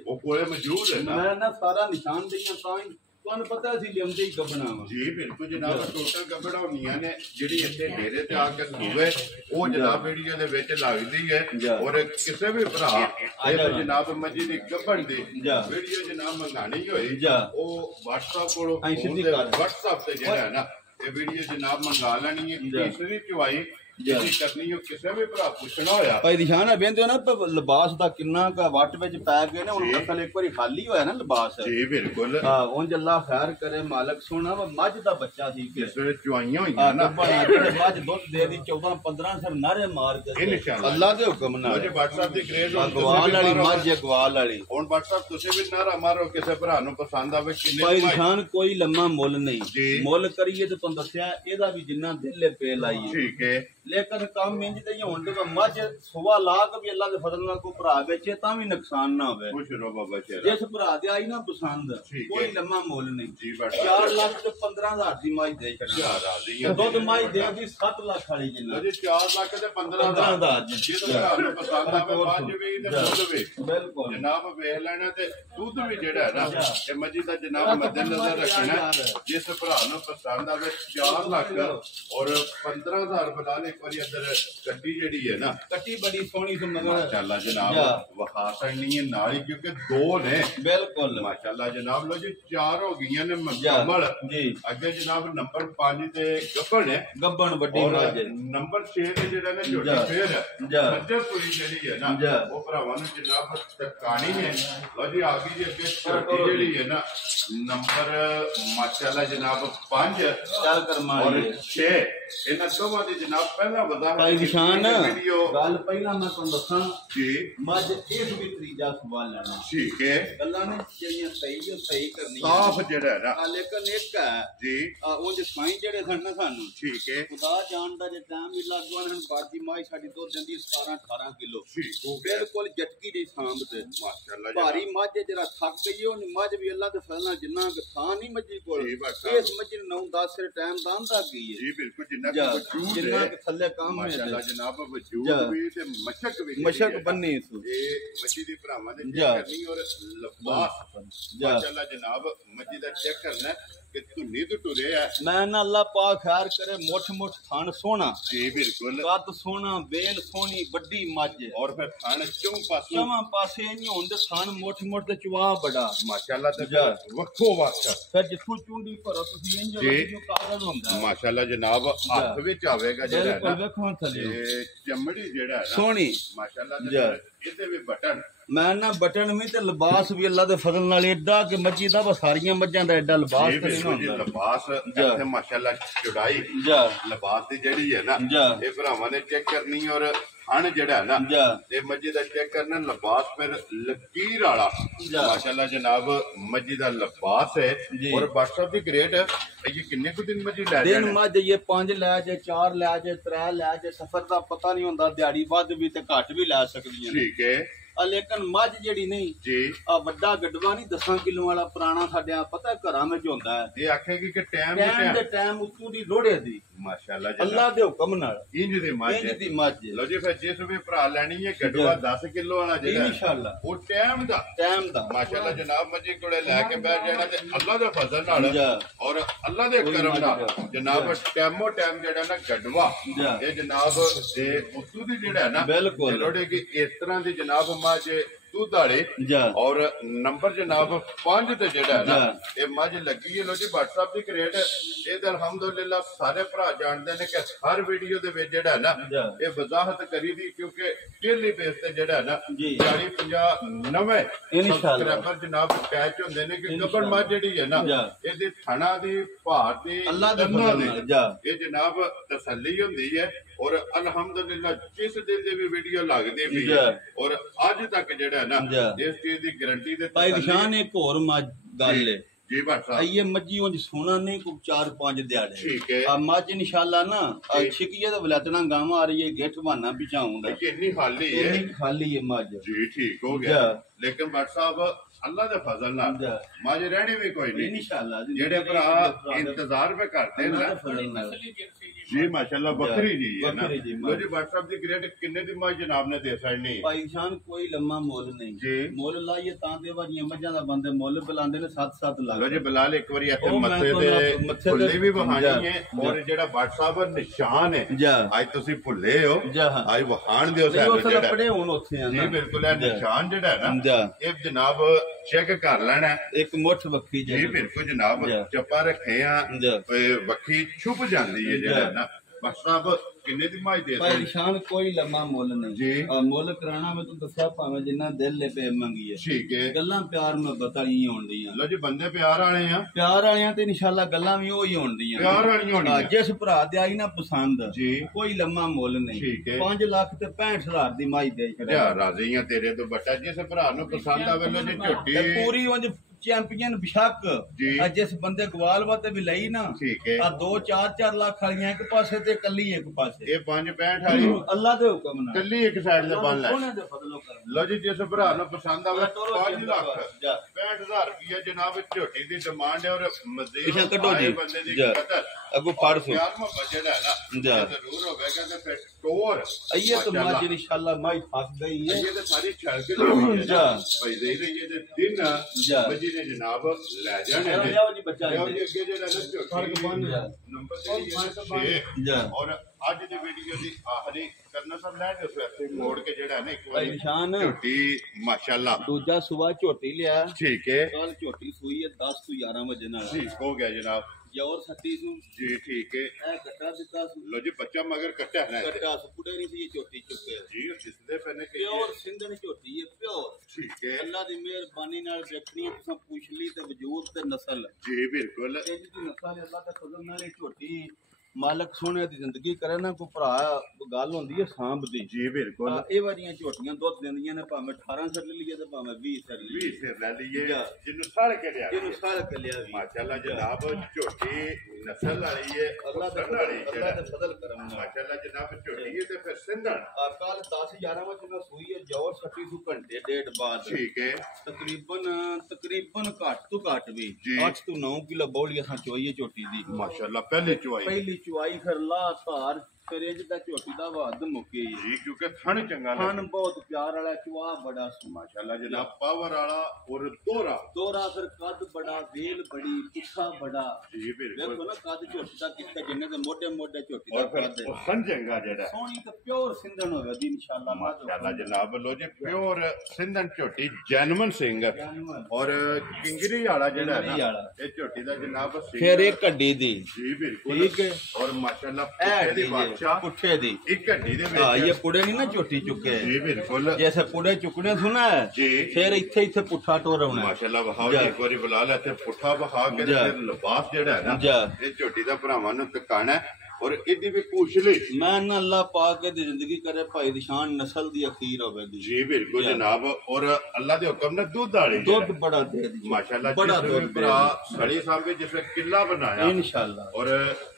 ਉਹ ਕੋਲੇ ਮੌਜੂਦ ਹੈ ਨਾ। ਮੈਂ ਨਾ ਸਾਰਾ ਨਿਸ਼ਾਨ ਦਈਆਂ ਤਾਂ ਹੀ ਤੁਹਾਨੂੰ ਪਤਾ ਸੀ ਲਿਆਉਂਦੇ ਹੀ ਗੱਬਣਾ ਵਾ ਜੀ ਬਿਲਕੁਲ ਜਨਾਬ। ਟੋਟਲ ਗੱਬੜਾ ਹੁੰਦੀਆਂ ਨੇ ਜਿਹੜੀ ਇੱਥੇ ਡੇਰੇ ਤੇ ਆ ਕੇ ਸੂਵੇ ਉਹ ਜਨਾਬ ਏਰੀਆ ਦੇ ਵਿੱਚ ਲੱਗਦੀ ਹੈ ਔਰ ਕਿਸੇ ਵੀ ਭਰਾ ਇਹ ਜਨਾਬ ਮੱਝੀ ਦੀ ਗੱਬਣ ਦੀ ਵੀਡੀਓ ਜਨਾਬ ਮੰਗਾਣੀ ਹੋਈ ਉਹ WhatsApp ਕੋਲੋਂ WhatsApp ਤੇ ਜਿਹੜਾ ਹੈ ਨਾ ਇਹ ਵੀਡੀਓ ਜਨਾਬ ਮੰਗਾ ਲੈਣੀ ਹੈ। ਤੀਸਰੀ ਚਵਾਈ ਜਿਹੜੀ ਕਰਨੀ ਉਹ ਕਿਸੇ ਵੀ ਭਰਾ ਪੁੱਛਣਾ ਹੋਇਆ ਭਾਈ ਨਿਸ਼ਾਨ ਹੈ ਵੇਂਦੇ ਹੋ ਨਾ ਲਿਬਾਸ ਦਾ ਕਿੰਨਾ ਕਾ ਵੱਟ ਵਿੱਚ ਪੈ ਗਏ ਨੇ ਹੁਣ ਅਸਲ ਇੱਕ ਵਾਰੀ ਖਾਲੀ ਹੋਇਆ ਨਾ ਲਿਬਾਸ ਜੀ ਬਿਲਕੁਲ। ਹਾਂ ਉਂਝ ਅੱਲਾ ਖੈਰ ਕਰੇ ਮਾਲਕ ਸੋਹਣਾ ਮੱਝ ਦਾ ਬੱਚਾ ਸੀ ਜਿਸ ਵੇਲੇ ਚਵਾਈਆਂ ਹੋਈਆਂ ਨਾ ਮੱਝ ਦੁੱਧ ਦੇ ਦੀ 14-15 ਸਿਰ ਨਾਰੇ ਮਾਰ ਕੇ ਅੱਲਾ ਦੇ ਹੁਕਮ ਨਾਲ ਮੁਝੇ WhatsApp ਦੀ ਗ੍ਰੇਡ ਗਵਾਲ ਵਾਲੀ ਮੱਝ ਹੈ ਗਵਾਲ ਵਾਲੀ। ਹੁਣ WhatsApp ਤੁਸੀਂ ਵੀ ਨਾਰਾ ਮਾਰੋ ਕਿਸੇ ਭਰਾ ਨੂੰ ਪਸੰਦ ਆਵੇ ਕਿੰਨੇ ਭਾਈ ਨਿਸ਼ਾਨ ਕੋਈ ਲੰਮਾ ਮੁੱਲ ਨਹੀਂ ਮੁੱਲ ਕਰੀਏ ਤੇ ਤੁਹਾਨੂੰ ਦੱਸਿਆ ਇਹਦਾ ਵੀ ਜਿੰਨਾ ਦਿਲ ਪੇ ਲਾਈਏ ਠੀਕ ਹੈ। लेकिन काम इंज ते होण ते मझ सुबह लाख भी अल्लाह दे फजल नाल को भरा बेचे तां भी नुकसान ना होवे। खुश रहो बाबा शेरा। जिस भरा दे आई ना पसंद कोई लम्मा मुल नहीं जी बाबा 4 लाख ते 15,000 दी मझ दे छड़ा राजी दुध मझ दे दी 7 लाख वाली जिन्ना जी 4 लाख ते 15,000 जिस भरा ਨੂੰ ਪਸੰਦ ਆਵੇ ਮੱਝ ਵੀ ਤੇ ਦੁੱਧ ਵੀ बिल्कुल जनाब वेख लेना ते दुध भी जेड़ा है ना ये मजी दा जनाब मद्देनजर रखना जिस भरा ਨੂੰ पसंद आवे 4 लाख और 15,000 बना ले एक बारी अंदर कट्टी जेड़ी है ना कट्टी बड़ी सोहनी सी मगर माशाल्लाह जनाब वखा सकनी है नाली क्योंकि 2 ने बिल्कुल माशाल्लाह जनाब लो जी 4 हो गई ने मुकम्मल जी अगे जनाब नंबर 5 ते गब्बन है गब्बन बड़ी और मज नंबर 6 ते जेड़ा ने छोटी फेर है मज्जर पूरी जेड़ी है ना वो भरावां ने जनाब तकानी है लो जी आगे जी अगे छोटी जेड़ी है ना नंबर माशाल्लाह जनाब 5 चल कर और 6 इन्हां दोवां दी जनाब पहला वजाहत भाई निशान वीडियो गल पहला मैं तुहानू दसां जी मज इस भी त्रीजा सवाल लेना ठीक है गल्लां ने जेड़ियां सही करनी साफ जेड़ा है ना लेकिन एक है जी ਉਹ ਸਾਈਂ ਜਿਹੜੇ ਸਨ ਨਾ ਸਾਨੂੰ ठीक है ਖੁਦਾ ਜਾਣਦਾ ਜੇ ਟਾਈਮ ਵੀ ਲੱਗ ਗਵਾਂ ਹਨ ਬਾਜੀ ਮਾਈ ਸਾਡੀ ਦੁੱਧ ਦਿੰਦੀ 17-18 ਕਿਲੋ ठीक हो गया ਬਿਲਕੁਲ ਜਟਕੀ ਦੀ ਸਾਂਭ ਤੇ माशाल्लाह ਭਾਰੀ ਮੱਝ ਜਿਹੜਾ ਥੱਕ ਗਈ ਉਹ ਮੱਝ ਵੀ ਅੱਲਾ ਦੇ ਫਜ਼ਲ ਨਾਲ ਜਿੰਨਾ ਥਾਂ ਨਹੀਂ ਮੱਝੀ ਕੋਲ जी बात साहब ਇਸ ਮੱਝ ਨੂੰ 9-10 ਸਿਰ ਟਾਈਮ ਦਾ ਆਂਦਾ ਗਈ ਹੈ जी बिल्कुल जिन्ना का वजूद ਜਿੰਨਾ है ਕਿ ਥੱਲੇ ਕੰਮ माशाल्लाह ਹੈ जनाब वजूद भी ते मशक भी ਮਸ਼ਕ ਬੰਨੀ ਸੂ ਇਹ ਮੱਛੀ ਦੀ ਭਰਾਵਾਂ ਨੇ ਜਾ। ਚੈੱਕ ਕਰਨੀ ਔਰ ਲਬਾਸ ਜਾ। ਮਾਸ਼ਾਅੱਲਾ ਜਨਾਬ ਮੱਛੀ ਦਾ ਚੈੱਕ ਕਰਨਾ ਕਿ ਧੁੰਨੀ ਤੋਂ ਟੁਰੇ ਆ ਮੈਂ ਨਾ ਅੱਲਾ ਪਾਕ ਖੈਰ ਕਰੇ ਮੁੱਠ ਥਣ ਸੋਹਣਾ ਜੀ ਬਿਲਕੁਲ ਕੱਦ ਸੋਹਣਾ ਬੇਲ ਸੋਹਣੀ ਵੱਡੀ ਮੱਝ ਔਰ ਫਿਰ ਥਣ ਚੋਂ ਪਾਸੋਂ ਚਵਾਂ ਪਾਸੇ ਨਹੀਂ ਹੁੰਦੇ ਥਣ ਮੁੱਠ ਤੇ ਚਵਾ ਬੜਾ ਮਾਸ਼ਾਅੱਲਾ ਤੇ ਜਾ। ਵੱਖੋ ਵੱਖ ਫਿਰ ਜਿੱਥੋਂ ਚੁੰਡੀ ਭਰੋ ਤੁਸੀਂ ਇੰਜ ਜੀ। ਜੋ ਕਾਗਜ਼ ਹੁੰਦਾ ਮਾਸ਼ਾਅੱਲਾ ਜਨਾਬ ਹੱਥ ਵਿੱਚ ਆਵੇਗਾ ਜਿਹੜਾ ਹੈ ਬਿਲਕੁਲ ਨਾ ਵੇਖੋ ਥੱਲੇ ਇਹ ਚਮੜੀ ਜਿਹੜਾ ਹੈ ਨਾ ਸੋਹਣੀ ਮਾਸ਼ਾਅੱਲਾ ਤੇ ਜਾ। ਇਹਦੇ ਵੀ ਬਟਨ ਮੈਂ ਨਾ ਬਟਨ ਵੀ ਤੇ ਲਿਬਾਸ ਵੀ ਅੱਲਾ ਦੇ ਫਜ਼ਲ ਨਾਲ ਏਡਾ ਕਿ ਮੱਝੀ ਦਾ ਬਸ ਸਾਰੀਆਂ ਮੱਝਾਂ ਦਾ ਏਡਾ ਲਿਬਾਸ ਇਹ ਤੇ ਨਹੀਂ ਬਿਲਕੁਲ ਜੀ ਹੁੰਦਾ ਲਿਬਾਸ ਜਾ। ਇੱਥੇ ਮਾਸ਼ਾਅੱਲਾ ਚੁੜਾਈ ਜਾ ਲਿਬਾਸ ਦੀ ਜਿਹੜੀ ਹੈ ਨਾ ਜਾ। ਇਹ ਭਰਾਵਾਂ ਨੇ ਚੈੱਕ ਕਰਨੀ ਔਰ ਹਣ ਜਿਹੜਾ ਹੈ ਨਾ ਜਾ ਇਹ ਮੱਝੀ ਦਾ ਚੈੱਕ ਕਰਨਾ ਲਿਬਾਸ ਫਿਰ ਲਕੀਰ ਵਾਲਾ ਜਾ। ਮਾਸ਼ਾਅੱਲਾ ਜਨਾਬ ਮੱਝੀ ਦਾ ਲਿਬਾਸ ਹੈ ਜੀ। ਔਰ WhatsApp ਦੀ ਗ੍ਰੇਡ ਇਹ ਕਿੰਨੇ ਕੁ ਦਿਨ ਮੱਝੀ ਲੈ ਦਿਨ ਜਾਣਾ ਮੱਝ ਇਹ 5 ਲੈ ਜੇ 4 ਲੈ ਜੇ 3 ਲੈ ਜੇ ਸਫਰ ਦਾ ਪਤਾ ਨਹੀਂ ਹੁੰਦਾ ਦਿਹਾੜੀ ਵੱਧ ਵੀ ਤੇ ਘੱਟ ਵੀ ਲੈ ਸਕਦੀਆਂ ਨੇ ਠੀਕ ਹੈ ਲੇਕਿਨ ਮੱਝ ਜਿਹੜੀ ਨਹੀਂ ਜੀ ਆ ਵੱਡਾ ਗੱਡਵਾ ਨਹੀਂ 10 ਕਿਲੋ ਵਾਲਾ ਪੁਰਾਣਾ ਸਾਡਿਆ ਪਤਾ ਘਰਾਂ ਵਿੱਚ ਹੁੰਦਾ ਹੈ ਇਹ ਆਖੇਗੀ ਕਿ ਟਾਈਮ ਟਾਈਮ ਦੇ ਟਾਈਮ ਉੱਤੋਂ ਦੀ ਲੋੜੇ ਦੀ ਮਾਸ਼ਾਅੱਲਾ ਅੱਲਾ ਦੇ ਹੁਕਮ ਨਾਲ ਇੰਜ ਦੇ ਮੱਝ ਇੰਜ ਦੀ ਮੱਝ ਲੋ ਜੀ ਫਿਰ ਜਿਸ ਵੀ ਭਰਾ ਲੈਣੀ ਹੈ ਗੱਡਵਾ 10 ਕਿਲੋ ਵਾਲਾ ਜਿਹੜਾ ਇਨਸ਼ਾਅੱਲਾ ਉਹ ਟਾਈਮ ਦਾ ਟਾਈਮ ਦਾ ਮਾਸ਼ਾਅੱਲਾ ਜਨਾਬ ਮੱਝੀ ਕੋਲੇ ਲੈ ਕੇ ਬੈਠ ਜਾਣਾ ਤੇ ਅੱਲਾ ਦੇ ਫਜ਼ਲ ਨਾਲ ਜਾ। ਔਰ ਅੱਲਾ ਦੇ ਕਰਮ ਨਾਲ ਜਨਾਬ ਟਾਈਮੋ ਟਾਈਮ ਜਿਹੜਾ ਨਾ ਗੱਡਵਾ ਜਾ। ਇਹ ਜਨਾਬ ਦੇ ਉਸੂ ਦੀ ਜਿਹੜਾ ਹੈ ਨਾ ਬਿਲਕੁਲ। ਲੋੜੇ ਕਿ ਇਸ ਤਰ੍ਹਾਂ ਦੀ ਜਨਾਬ ਮੱਝ ਦੁੱਧ ਵਾਲੇ ਜਾ। ਔਰ ਨੰਬਰ ਜਨਾਬ 5 ਤੇ ਜਿਹੜਾ ਹੈ ਨਾ ਜਾ। ਇਹ ਮੱਝ ਲੱਗੀ ਹੈ ਲੋ ਜੀ WhatsApp ਦੀ ਕ੍ਰੇਟ ਇਹ ਤਾਂ ਅਲਹਮਦੁਲਿਲਾ ਸਾਰੇ ਭਰਾ ਜਾਣਦੇ ਨੇ ਕਿ ਹਰ ਵੀਡੀਓ ਦੇ ਵਿੱਚ ਜਿਹੜਾ ਹੈ ਨਾ ਜਾ। ਇਹ ਵਜ਼ਾਹਤ ਕਰੀ ਦੀ ਕਿਉਂਕਿ ਡੇਲੀ ਬੇਸ ਤੇ ਜਿਹੜਾ ਹੈ ਨਾ ਜੀ। 40 50 90 ਇਨਸ਼ਾਅੱਲਾ। ਸਬਸਕ੍ਰਾਈਬਰ ਜਨਾਬ ਕੈਚ ਹੁੰਦੇ ਨੇ ਕਿ ਗੱਬੜ ਮੱਝ ਜਿਹੜੀ ਹੈ ਨਾ ਜਾ। ਇਹਦੀ ਥਣਾ ਦੀ ਭਾਰ ਦੀ ਅੱਲਾ ਦੇ ਦੰਦਾਂ ਫਜ਼ਲ ਦੀ ਨਾਲ ਜਾ। ਇਹ ਜਨਾਬ ਤਸੱਲੀ ਹੁੰਦੀ ਹੈ ਔਰ ਅਲਹਮਦੁਲਿਲਾ ਜਿਸ ਦਿਨ ਦੀ ਵੀ ਵੀਡੀਓ ਲੱਗਦੀ ਵੀ ਜਾ। ਔਰ ਅੱਜ ਤੱਕ ਜਿਹੜਾ ਹੈ ਨਾ ਜਾ। ਇਸ ਚੀਜ਼ ਦੀ ਗਾਰੰਟੀ ਤੇ ਭਾਈ ਤਸੱਲੀ- ਨਿਸ਼ਾਨ ਇੱਕ ਹੋਰ ਮੱਝ ਗੱਲ ਹੈ ਜੀ ਭੱਟ ਸਾਹਿਬ ਇਹ ਮੱਝੀ ਉਂਝ ਸੋਨਾ ਨਹੀਂ ਕੋਈ 4-5 ਦਿਹਾੜੇ ਠੀਕ ਹੈ। ਆ ਮੱਝ ਇਨਸ਼ਾਅੱਲਾ ਨਾ ਜੀ। ਛਿਕੀਏ ਦਾ ਵਲਤਣਾ ਗਾਵਾਂ ਆ ਰਹੀ ਹੈ ਗਿੱਠ ਬਹਾਨਾ ਪਿਛਾਉਂਦਾ ਇਹ ਇੰਨੀ ਹਾਲੀ ਹੈ ਇੰਨੀ ਖਾਲੀ ਹੈ ਮੱਝ ਜੀ ਠੀਕ ਹੋ ਜਾ। ਗਿਆ ਲੇਕਿਨ ਭੱਟ ਸਾਹਿਬ ਅੱਲਾ ਦੇ ਫਜ਼ਲ ਨਾਲ ਜਾ। ਮੱਝ ਰਹਿਣੀ ਵੀ ਕੋਈ ਨਹੀਂ ਇਨਸ਼ਾਅੱਲਾ ਜਿਹੜੇ ਭਰਾ ਇੰਤਜ਼ਾਰ ਵੀ ਕਰਦੇ ਨੇ ਨਾ ਅਸਲੀ ਜਿੰਸੀ ਜੀ ਜੀ ਮਾਸ਼ਾਅੱਲਾ ਬੱਕਰੀ ਜੀ ਹੈ ਨਾ ਬੱਕਰੀ ਜੀ, ਲੋ ਜੀ WhatsApp ਦੀ ਗ੍ਰੇਡ ਕਿੰਨੇ ਦੀ ਮੱਝ ਜਨਾਬ ਨੇ ਦੇ ਛੱਡਣੀ ਭਾਈ ਸ਼ਾਨ ਕੋਈ ਲੰਮਾ ਮੁੱਲ ਨਹੀਂ ਜੀ। ਮੁੱਲ ਲਾਈਏ ਤਾਂ ਤੇ ਵਾਰੀਆਂ ਮੱਝਾਂ ਦਾ ਬੰਦੇ ਮੁੱਲ ਬੁਲਾਉਂਦੇ ਨੇ 7-7 ਲੋ ਲੱਖ ਜੀ ਬਲਾਲ ਇੱਕ ਵਾਰੀ ਇੱਥੇ ਉਹ ਮੈਂ ਮੱਥੇ ਤੁਹਾਨੂੰ ਮੱਥੇ ਤੇ ਤੇ- ਫੁੱਲੇ ਵੀ ਵਹਾਣੀ ਜਾ। ਹੈ ਔਰ ਜਿਹੜਾ WhatsApp ਨਿਸ਼ਾਨ ਹੈ ਜਾ ਅੱਜ ਤੁਸੀਂ ਭੁੱਲੇ ਹੋ ਜਾ। ਅੱਜ ਵਹਾਣ ਦਿਓ ਨਹੀਂ ਸਾਨੂੰ ਉਸ ਜਿਹੜਾ ਪੜੇ ਹੁਣ ਉੱਥੇ ਆ ਜੀ ਨਾ ਬਿਲਕੁਲ ਇਹ ਜਾ। ਨਿਸ਼ਾਨ ਜਿਹੜਾ ਹੈ ਨਾ ਜਾ। ਇਹ ਜਨਾਬ ਚੈੱਕ ਕਰ ਲੈਣਾ ਹੈ। ਇੱਕ ਮੁੱਠ ਵੱਖੀ ਜੀ ਜਿਹੜੀ ਬਿਲਕੁਲ ਜਨਾਬ ਜਾ। ਚੱਪਾ ਰੱਖੇ ਆ ਜਾ। ਵੱਖੀ ਛੁਪ ਜਾਂਦੀ ਹੈ ਜਿਹੜਾ ਜਾ। ਨਾ WhatsApp ਕਿੰਨੇ ਦੀ ਮੱਝ ਦੇ ਭਾਈ ਸਕਦੇ ਨਿਸ਼ਾਨ ਕੋਈ ਲੰਮਾ ਮੁੱਲ ਨਹੀਂ ਜੀ। ਮੁੱਲ ਕਰਾਣਾ ਮੈਂ ਤੁਹਾਨੂੰ ਦੱਸਿਆ ਭਾਵੇਂ ਜਿੰਨਾ ਦਿਲ ਲੈ ਪੇ ਮੰਗੀ ਹੈ ਠੀਕ ਹੈ ਗੱਲਾਂ ਪਿਆਰ ਮੈਂ ਬਤਾਈ ਹੋਣਦੀਆਂ ਲੋ ਜੀ ਬੰਦੇ ਪਿਆਰ ਵਾਲੇ ਆ ਪਿਆਰ ਵਾਲਿਆਂ ਤੇ ਇਨਸ਼ਾਅੱਲਾ ਗੱਲਾਂ ਵੀ ਉਹੀ ਹੋਣਦੀਆਂ ਪਿਆਰ ਵਾਲੀਆਂ ਹੋਣੀਆਂ ਜਿਸ ਭਰਾ ਦੇ ਆਈ ਨਾ ਪਸੰਦ ਜੀ। ਕੋਈ ਲੰਮਾ ਮੁੱਲ ਨਹੀਂ ਠੀਕ ਹੈ। 5 ਲੱਖ ਤੇ 65,000 ਦੀ ਮਾਈ ਦੇ ਜਾ ਰਾਜ਼ੀ ਆ ਤੇਰੇ ਤੋਂ ਬੱਟਾ ਜਿਸ ਭਰਾ ਨੂੰ ਪਸੰਦ ਆਵੇ ਲੋ ਜੀ ਝੋਟੀ ਤੇ ਪੂਰੀ ਉਂਝ ਚੈਂਪੀਅਨ ਬਿਸ਼ੱਕ ਜੀ। ਜਿਸ ਬੰਦੇ ਗਵਾਲਵਾ ਤੇ ਵੀ ਲਈ ਨਾ ਠੀਕ ਹੈ। ਆ 2-4 ਲੱਖ ਵਾਲੀਆਂ ਇੱਕ ਪਾਸੇ ਤੇ ਕੱਲੀ ਇੱਕ ਪਾਸੇ ਇਹ 565 ਵਾਲੀ ਅੱਲਾ ਦੇ ਹੁਕਮ ਨਾਲ ਕੱਲੀ ਇੱਕ ਸਾਈਡ ਤੇ ਬੰਨ ਲੈ। ਉਹਨਾਂ ਦੇ ਫਜ਼ਲੋ ਕਰਮ ਲੋ ਜੀ, ਜਿਸ ਭਰਾ ਨੂੰ ਪਸੰਦ ਆਵੇ ਤੋਰੋ 5 ਲੱਖ ਜਾ। 65000 ਰੁਪਇਆ ਜਨਾਬ ਝੋਟੀ ਦੀ ਡਿਮਾਂਡ ਹੈ ਔਰ ਮਜ਼ੀਦ ਪਿੱਛੇ ਕੱਢੋ ਜੀ। ਆਏ ਬੰਦੇ ਦੀ ਜਾ। ਕਦਰ ਅੱਗੋਂ ਫੜ ਸੋ ਯਾਰ ਮੁਹੱਬਤ ਜਿਹੜਾ ਹੈ ਨਾ ਜਾ। ਇਹ ਜ਼ਰੂਰ ਹੋਵੇਗਾ ਤੇ ਫਿਰ ਟੋਰ ਅਈਏ तो माजी इंशाल्लाह माई फंस गई है ਇਹ ਤਾਂ ਸਾਰੀ ਛੜ ਕੇ ਲਈ ਹੈ ਜਾ। ਭਾਈ ਦੇ ਰਹੀ ਹੈ ਤੇ ਦਿਨ ਜਾ। ਵਜੀ ਨੇ ਜਨਾਬ ਲੈ ਜਾਣੇ ਨੇ ਲਿਆਓ ਜੀ ਬੱਚਾ ਲਿਆਓ ਜੀ ਅੱਗੇ ਜਿਹੜਾ ਨਾ ਝੋਟੀ ਬੰਨ ਜਾ। ਨੰਬਰ ਜਿਹੜੀ ਹੈ ਜਾ। 6 ਔਰ ਅੱਜ ਦੀ ਵੀਡੀਓ ਦੀ ਆਖਰੀ ਕਰਨਾ ਸਭ ਲੈ ਕੇ ਸਵੇਰੇ ਮੋੜ ਕੇ ਜਿਹੜਾ ਨਾ ਇੱਕ भाई ਵਾਰੀ निशान ਝੋਟੀ ਮਾਸ਼ਾਅੱਲਾ दूजा सुबह झोटी लिया ठीक है कल झोटी सुई है 10 ਤੋਂ 11 ਵਜੇ ਨਾਲ ठीक हो गया जनाब ਜੌਰ ਸੱਤੀ ਸੂ जी ठीक है ਇਹ ਕੱਟਾ ਦਿੱਤਾ ਸੂ लो जी बच्चा मगर कट्टा है ना इसे। ਕੱਟਾ ਸੁਪੜੇ ਨਹੀਂ ਸੀ ਇਹ ਝੋਟੀ ਚੁੱਕੇ जी जिसने पहने के ਪਿਓਰ ਸਿੰਧਣ ਝੋਟੀ ਹੈ ਪਿਓਰ ठीक है ਅੱਲਾ ਦੀ ਮਿਹਰਬਾਨੀ ਨਾਲ ਦੇਖਣੀ ਤੁਸੀਂ ਪੁੱਛ ਲਈ ਤੇ ਵਜੂਦ ਤੇ ਨਸਲ जी बिल्कुल ਇਹ ਜਿਹੜੀ ਨਸਲ ਅੱਲਾ ਦੇ ਫਜ਼ਲ ਨਾਲ ਇਹ ਝੋਟੀ ਮਾਲਕ ਸੋਹਣੇ ਦੀ ਜ਼ਿੰਦਗੀ ਕਰੇ ਨਾ ਕੋਈ ਭਰਾ ਗੱਲ ਹੁੰਦੀ ਹੈ ਸਾਂਭ ਦੀ जी बिल्कुल ਇਹ ਵਾਰੀਆਂ ਝੋਟੀਆਂ ਦੁੱਧ ਦਿੰਦੀਆਂ ਨੇ ਭਾਵੇਂ 18 ਸਰ ਲੈ ਲਈਏ ਤੇ ਭਾਵੇਂ 20 ਸਰ ਲੈ 20 से ले लिए जा। जिन्हों साड़ के लिया ਜਿਹਨੂੰ ਸਾਲ ਕੱਲਿਆ ਵੀ माशाल्लाह जनाब झोटी नस्ल वाली है ਅੱਲਾ ਦੇ पसंद वाली ਅੱਲਾ है ਦੇ ਫਜ਼ਲ ਕਰਮ ਨਾਲ माशाल्लाह जनाब झोटी है तो फिर सिंधन ਕੱਲ 10-11 ਵਜੇ ਨਾਲ ਸੂਈ ਹੈ ਜੌਰ ਸੱਤੀ ਸੂ ਘੰਟੇ ਡੇਢ ਬਾਅਦ ठीक है ਤਕਰੀਬਨ ਘੱਟ ਤੋਂ ਘੱਟ ਵੀ ਜੀ। 8 ਤੋਂ 9 ਕਿਲੋ ਬੌਲੀ ਅਸਾਂ ਚੋਈਏ ਝੋਟੀ ਦੀ माशाल्लाह पहले चुआई ਪਹਿਲੀ ਚੁਆਈ ਫਿਰ ਲਾ ਧਾਰ ਫਿਰ ਇੰਜ ਦਾ ਝੋਟੀ ਦਾ ਵਾਦ ਮੁੱਕੇ जी क्योंकि थन चंगा ਖਾਨ लगे ਬਹੁਤ ਪਿਆਰ ਵਾਲਾ ਚੁਆ ਬੜਾ माशाल्लाह जनाब पावर वाला और दोहरा ਦੋਰਾ ਫਿਰ ਕੱਦ ਬੜਾ ਵੇਲ ਬੜੀ ਪੁੱਠਾ ਬੜਾ जी बिल्कुल ਵੇਖੋ ਨਾ ਕੱਦ ਝੋਟੀ ਦਾ ਕਿੱਥੇ ਜਿੰਨੇ ਦੇ ਮੋਢੇ ਮੋਢੇ ਝੋਟੀ ਦਾ और फिर ਕੱਦ ਹੈ। वो सन चंगा जेड़ा ਸੋਹਣੀ ਤੇ ਪਿਓਰ ਸਿੰਧਣ ਹੋਵੇ ਦੀ ਇਨਸ਼ਾਅੱਲਾ माशाल्लाह जनाब लो जी प्योर सिंधन झोटी जैनमन सिंह और किंगरी वाला जेड़ा है किंगरी ना वाला। ये झोटी दा जनाब सिंह ਫਿਰ ਇਹ ਕੱਡੀ ਦੀ जी बिल्कुल ठीक है। और माशाल्लाह ਇਹ पुट्ठे दी ਦੀ बादशाह ਪੁੱਠੇ ਦੀ एक घंटी दे ਹਾਂ ਇਹ विच ਪੁੜੇ ਨਹੀਂ ਨਾ ਝੋਟੀ ਚੁੱਕੇ जी बिल्कुल जैसे पुड़े चुकने सुना है जी। फिर इथे इथे पुठा टोरवना माशाल्लाह वहाओ जा। जी एक बारी बुला ले ते पुट्ठा बहा के जा। फिर लिबास जेड़ा है ना जा। ये झोटी दा भरावां नु तकाना है और इदी भी पूछ ली मैं ना अल्लाह पाक के दी जिंदगी करे भाई दिशान नस्ल दी अखीर होवे दी जी बिल्कुल जा। जनाब और अल्लाह दे हुक्म ने दूध वाली दूध बड़ा दे दी माशाल्लाह बड़ा जिस दूध भरा सड़ी साहब के जिसने किला बनाया इंशाल्लाह और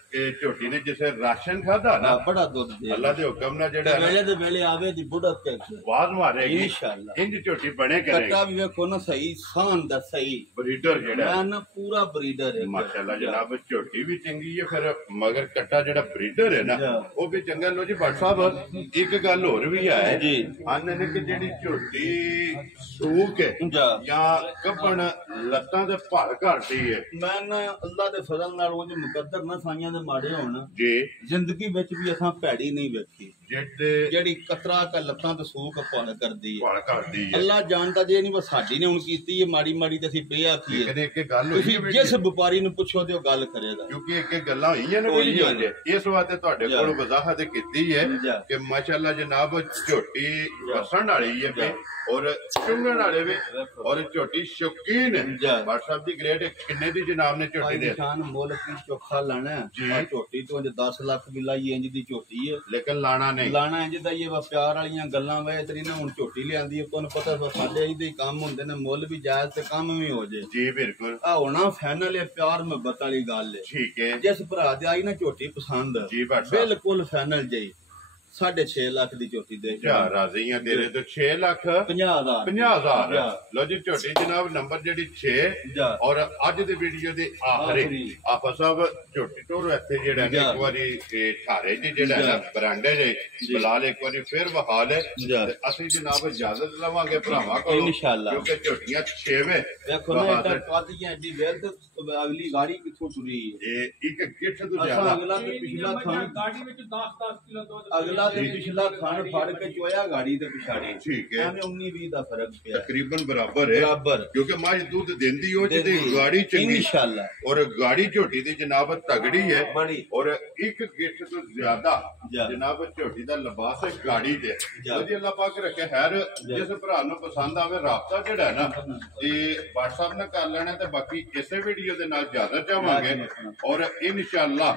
ये झोटी ने जिसे राशन खादा ना बड़ा दूध दे अल्लाह दे हुक्म ने जेड़ा है वेले दे वेले आवे दी बुढ़त के आवाज मारेगी इंशाल्लाह इंज झोटी बने करेगी कट्टा भी देखो ना सही शान दा सही ब्रीडर जेड़ा है मैं ना पूरा ब्रीडर है माशाल्लाह जनाब झोटी भी चंगी है फिर मगर कट्टा जेड़ा ब्रीडर है ना जा। वो भी चंगा लो जी भट्ट साहब एक गल होर भी है जी। आने ने कि जेड़ी झोटी सूक है जा। या कपन लत्तां ते भर घटदी है मैं ना अल्लाह दे फजल नाल वो जो मुकद्दर ना साइयां दे माड़े होण जी ਜ਼ਿੰਦਗੀ ਵਿੱਚ ਵੀ ਅਸਾਂ ਭੈੜੀ ਨਹੀਂ ਵੇਖੀ जेडे ਜਿਹੜੀ ਕਤਰਾ ਕ ਲੱਤਾਂ ਤੇ ਸੂਕ ਭੁੱਲ ਕਰਦੀ ਹੈ ਭਰ ਘਟਦੀ ਹੈ ਅੱਲਾ ਜਾਣਦਾ ਜੇ ਨਹੀਂ ਬਸ ਸਾਡੀ ਨੇ ਹੁਣ ਕੀਤੀ ਹੈ ਮਾੜੀ ਮਾੜੀ ਤੇ ਅਸੀਂ ਪੇ ਆਖੀਏ ਲੇਕਿਨ ਇੱਕ ਗੱਲ ਹੋਈ ਤੁਸੀਂ ਹੈ ਜਿਸ ਵਪਾਰੀ ਨੂੰ ਪੁੱਛੋ ਤੇ ਉਹ ਗੱਲ ਕਰੇਗਾ ਕਿਉਂਕਿ ਇੱਕ ਗੱਲਾਂ ਹੋਈਆਂ ਨੇ ਹੋਈ ਵੀਡੀਓ ਹੈ। 'ਚ ਇਸ ਵਾਸਤੇ ਤੁਹਾਡੇ ਜਾ। ਕੋਲ ਵਜ਼ਾਹਤ ਕੀਤੀ ਹੈ ਜਾ। ਕਿ ਮਾਸ਼ਾਅੱਲਾ ਜਨਾਬ ਝੋਟੀ ਵਸਣ ਵਾਲੀ ਹੈ ਜਾ। ਔਰ ਚੁੰਗਣ ਵਾਲੇ ਵੀ ਔਰ ਝੋਟੀ ਸ਼ੌਕੀਨ ਹੈ ਜਾ। WhatsApp ਦੀ ਗ੍ਰੇਡ ਕਿੰਨੇ ਦੀ ਜਨਾਬ ਨੇ ਝੋਟੀ ਭਾਈ ਦੇ ਨਿਸ਼ਾਨ ਮੁੱਲ ਕੀ ਚੋਖਾ ਲਾਣਾ ਜੀ। ਆ ਝੋਟੀ ਤੋਂ ਜੇ 10 ਲੱਖ ਵੀ ਲਾਈ ਇੰਜ ਦੀ ਝੋਟੀ ਹੈ ਲੇਕਿਨ ਲਾਣਾ ਨਹੀਂ ਲਾਣਾ ਇੰਜ ਦਾ ਇਹ ਵਾ ਪਿਆਰ ਵਾਲੀਆਂ ਗੱਲਾਂ ਵੇ ਤੇਰੀ ਨਾ ਹੁਣ ਝੋਟੀ ਲਿਆਂਦੀ ਹੈ ਤੁਹਾਨੂੰ ਪਤਾ ਵਾ ਸਾਡੇ ਇਹਦੇ ਹੀ ਕੰਮ ਹੁੰਦੇ ਨੇ ਮੁੱਲ ਵੀ ਜਾਇਜ਼ ਤੇ ਕੰਮ ਵੀ ਹੋ ਜੇ ਜੀ ਬਿਲਕੁਲ ਆ ਹੋਣਾ ਫਾਈਨਲ ਹੈ ਪਿਆਰ ਮੁਹੱਬਤ ਵਾਲੀ ਗੱਲ ਹੈ ਠੀਕ ਹੈ ਜਿਸ ਭਰਾ ਦੇ ਆਈ ਨਾ ਝੋਟੀ ਪਸੰਦ ਜੀ ਭੱਟ ਸਾਹਿਬ ਬਿਲਕੁਲ ਫਾਈਨਲ ਜਈ 6.5 ਲੱਖ ਦੀ ਝੋਟੀ ਦੇ ਜਾ ਰਾਜ਼ੀ ਆ ਤੇਰੇ ਤੋਂ 6 ਲੱਖ 50,000 50,000 ਜਾ। ਲੋ ਜੀ ਝੋਟੀ ਜਨਾਬ ਨੰਬਰ ਜਿਹੜੀ 6 ਜਾ। ਔਰ ਅੱਜ ਦੇ ਵੀਡੀਓ ਦੇ ਆਖਰੀ ਆਖਰੀ। ਆਪਾ ਸਾਹਿਬ ਝੋਟੀ ਟੋਰ ਇੱਥੇ ਜਿਹੜਾ ਨੇ ਜਾ। ਇੱਕ ਵਾਰੀ ਇਹ ਠਾਰੇ ਜੀ ਜਿਹੜਾ ਜਾ। ਨਾ ਬਰਾਂਡੇ ਦੇ ਬਲਾਲ ਇੱਕ ਵਾਰੀ ਫਿਰ ਵਹਾਲ ਹੈ ਜਾ। ਤੇ ਅਸੀਂ ਜਨਾਬ ਇਜਾਜ਼ਤ ਲਵਾਂਗੇ ਭਰਾਵਾਂ ਕੋਲ ਇਨਸ਼ਾਅੱਲਾ। ਕਿਉਂਕਿ ਝੋਟੀਆਂ 6 ਵੇ ਦੇਖੋ ਨਾ ਇਹ ਕਾਦੀਆਂ ਐਡੀ ਵੇਲ ਤੇ ਅਗਲੀ ਗਾੜੀ ਕਿੱਥੋਂ ਟੁਰੀ ਹੈ ਇਹ ਇੱਕ ਗਿੱਠ ਤੋਂ ਅਸਾਂ ਜ਼ਿਆਦਾ ਅਗਲਾ ਤੇ ਪਿਛਲਾ ਖਾਨ ਗਾੜੀ ਵਿੱਚ 10-10 ਕਿਲੋ ਦੁੱਧ ਅਗਲਾ ਤੇ ਪਿਛਲਾ ਖਾਨ ਫੜ ਕੇ ਚੋਇਆ ਗਾੜੀ ਤੇ ਪਿਛਾੜੀ ਠੀਕ ਹੈ। ਐਵੇਂ 19-20 ਦਾ ਫਰਕ ਪਿਆ ਤਕਰੀਬਨ ਬਰਾਬਰ ਹੈ ਬਰਾਬਰ ਕਿਉਂਕਿ ਮੱਝ ਦੁੱਧ ਦਿੰਦੀ ਉਹ ਜਿਹਦੀ ਗਾੜੀ ਚੰਗੀ ਇਨਸ਼ਾਅੱਲਾ ਔਰ ਗਾੜੀ ਝੋਟੀ ਦੀ ਜਨਾਬ ਤਗੜੀ ਹੈ ਬੜੀ ਔਰ ਇੱਕ ਗਿੱਠ ਤੋਂ ਜ਼ਿਆਦਾ जनाब झोटी का लिबास है गाड़ी दे अल्लाह पाक रखे खैर जिस भरा नूं पसंद आवे राबता जिहड़ा है ना ते WhatsApp ना कर लेना ते बाकी इसे वीडियो दे नाल इजाजत चाहांगे और इंशाअल्लाह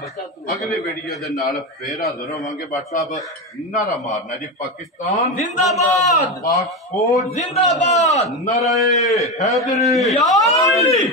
अगले वीडियो दे नाल फिर हाजिर होवांगे। WhatsApp नारा मारना जी पाकिस्तान जिंदाबाद, पाक फौज जिंदाबाद, नारे हैदरी या अली।